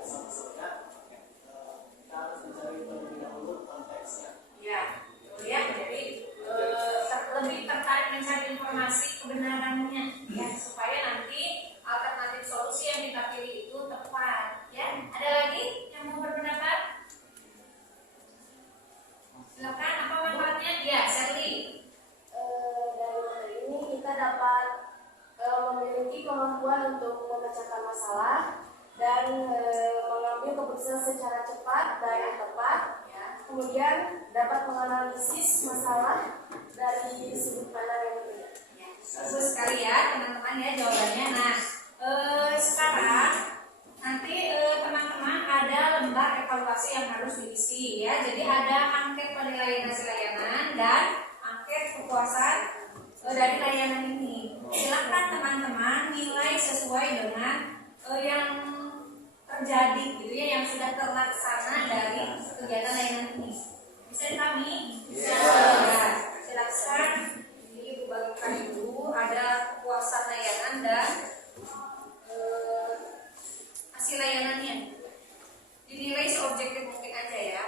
asal-usulnya, kita harus mencari terlebih dahulu konteksnya. Ya, betul ya. Jadi lebih tertarik mencari informasi kebenarannya ya, supaya nanti alternatif solusi yang kita pilih itu tepat ya. Ada lagi yang mau berpendapat? Silakan, apa manfaatnya? Ya, Sherly. Dari materi ini kita dapat memiliki kemampuan untuk memecahkan masalah dan mengambil keputusan secara cepat dan yang tepat. Ya. Kemudian dapat menganalisis masalah dari sudut pandang yang berbeda. Ya, bagus sekali ya teman-teman ya jawabannya. Nah, sekarang nanti teman-teman ada lembar evaluasi yang harus diisi ya. Jadi ada angket penilaian hasil layanan dan angket kepuasan dari layanan ini. Silakan teman-teman nilai sesuai dengan yang terjadi gitu ya, yang sudah terlaksana dari kegiatan layanan ini. Bisa dipahami? Bisa. Ya, silakan dibagikan dulu ada kepuasan layanan dan hasil layanannya. Dinilai seobjektif mungkin aja ya.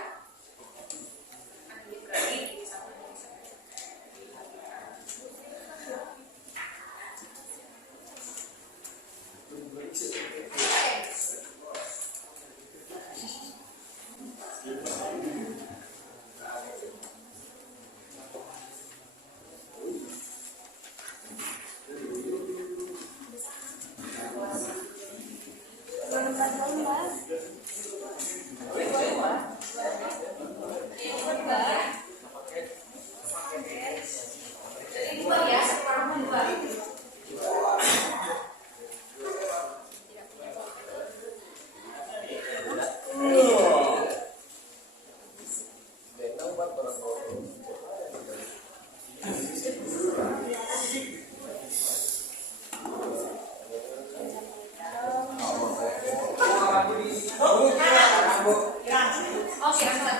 Oke, angkat.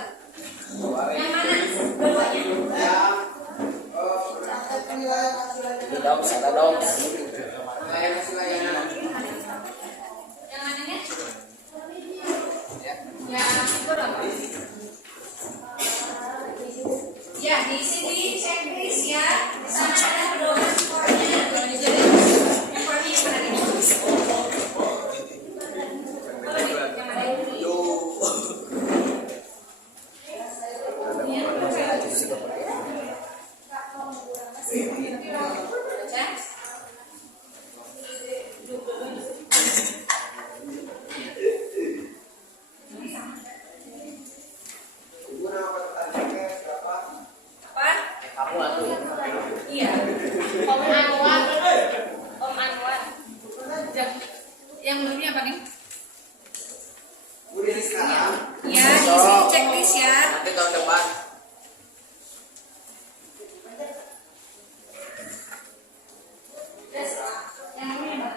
Yang mana? Dua-duanya. Dong, sana dong. Yang mananya? Yang itu dong. Ya, di sini checklist ya. Di sana ada pedoman skornya. Jadi, yang mana ini? Yang mana ini? Iya. Om Anwar. Om Anwar. Yang belumnya apa nih? Udah sekarang. Ya, di sini checklist ya. Nanti tahun depan. Yang ini, Mbak.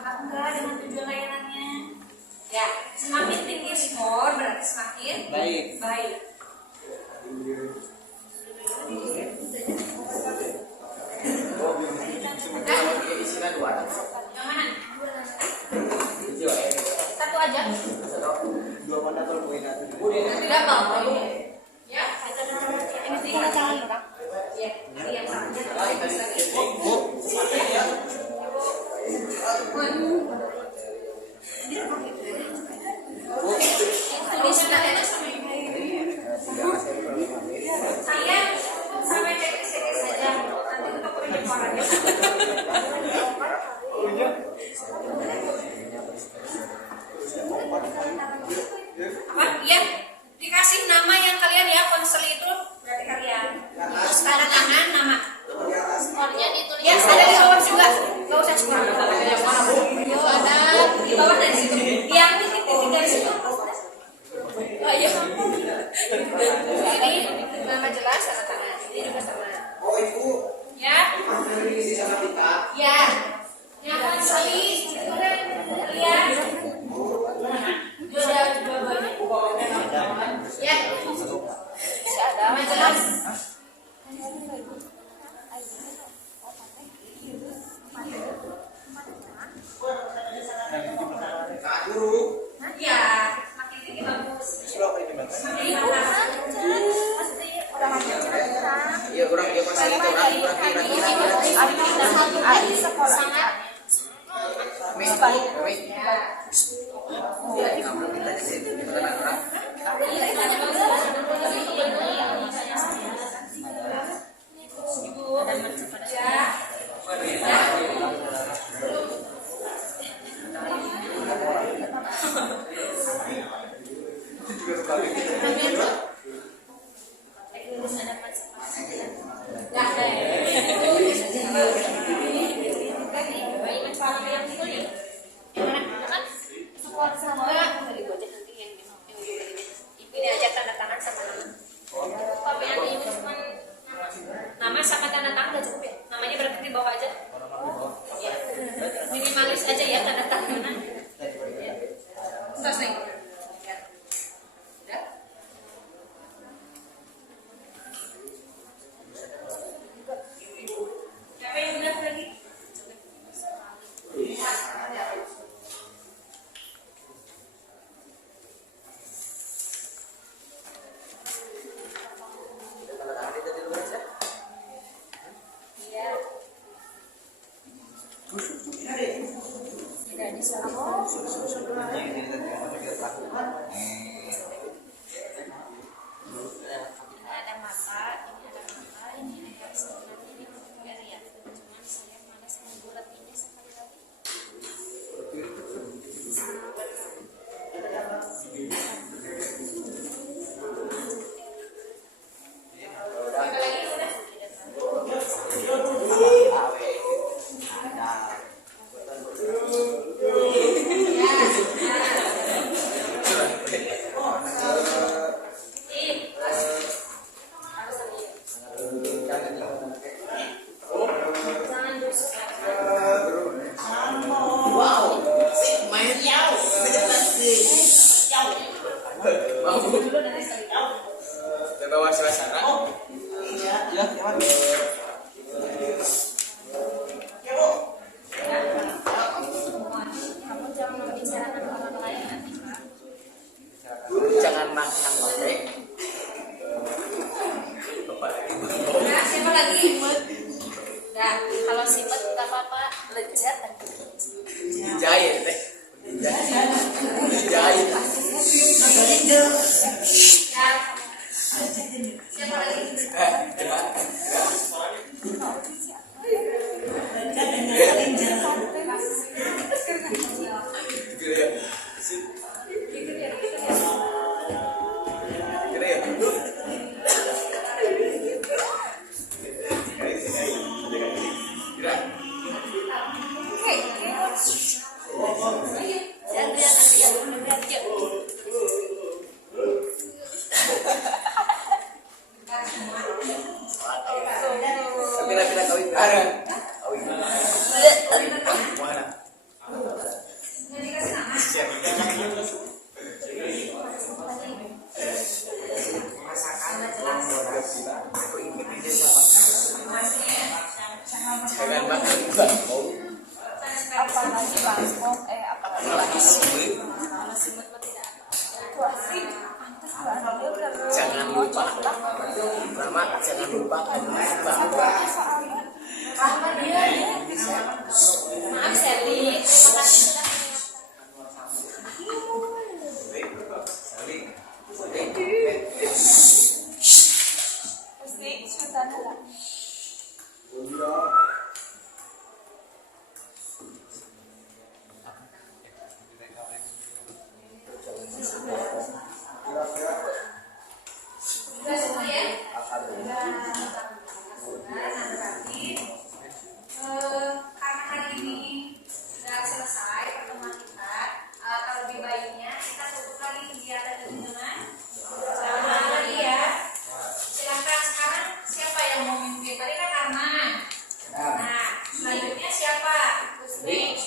apakah enggak dengan tujuan layanannya? Ya, semakin tinggi skor berarti semakin baik. Isinya 2. Yang mana? Hiji wae. Satu aja. 2 pada kalau poin itu. Tidak apa-apa. Ya, ini tinggal tangan orang. Ya, yang sama. Saya sampai cek saja. Nanti untuk penyekorannya. Apa? Iya. Dikasih nama yang kalian ya, konsel itu berarti kalian. Terus tanda tangan nama. Skornya ditulis. Ya, ada di bawah juga. Gak usah skor. Ada yang mana, Bu? Ada di bawah dari situ. Yang titik-titik dari situ. Oh iya. Ini nama jelas tanda tangan. Ini juga sama. Oh, Ibu. Ya. Ini isi sama kita. Ya. Yang konsel kalian. Sudah dua-duanya. Ya. Ada nama jelas. Kak Guru. Ya, makin tinggi bagus. Iya, kurang dia pasti itu orang Sangat. Ya, kamu kita di situ kita kan orang. Ini aja tanda tangan sama nama. Tapi yang ini cuma nama sama tanda tangan udah cukup ya. Namanya berarti di bawah aja. Ya. Minimalis aja ya tanda tangan. Terus nih. Udah. Siapa yang benar lagi? Ada mata, ini ada sebenarnya ini area. Cuman saya malas membuat ini sekali lagi. Bawa suasana. Kamu jangan membicarakan orang lain nanti. Jangan makan pakai. Nah, siapa lagi? Nah, kalau sipet nggak apa-apa, lezat. Dijahit teh. Dijahit. Siapa lagi? Tapi kawin. Kawin. Mana? apalagi baskom apalagi Jangan lupa, Rama, jangan lupa maaf Sally, terima kasih sudah pasti sudah sudah semua ya. Nah, berarti karena hari ini sudah selesai pertemuan kita, kalau lebih baiknya kita tutup lagi kegiatan ini teman. Jangan lagi ya. Silakan sekarang siapa yang mau memimpin? Tadi kan Arman. Nah, selanjutnya siapa? Husni.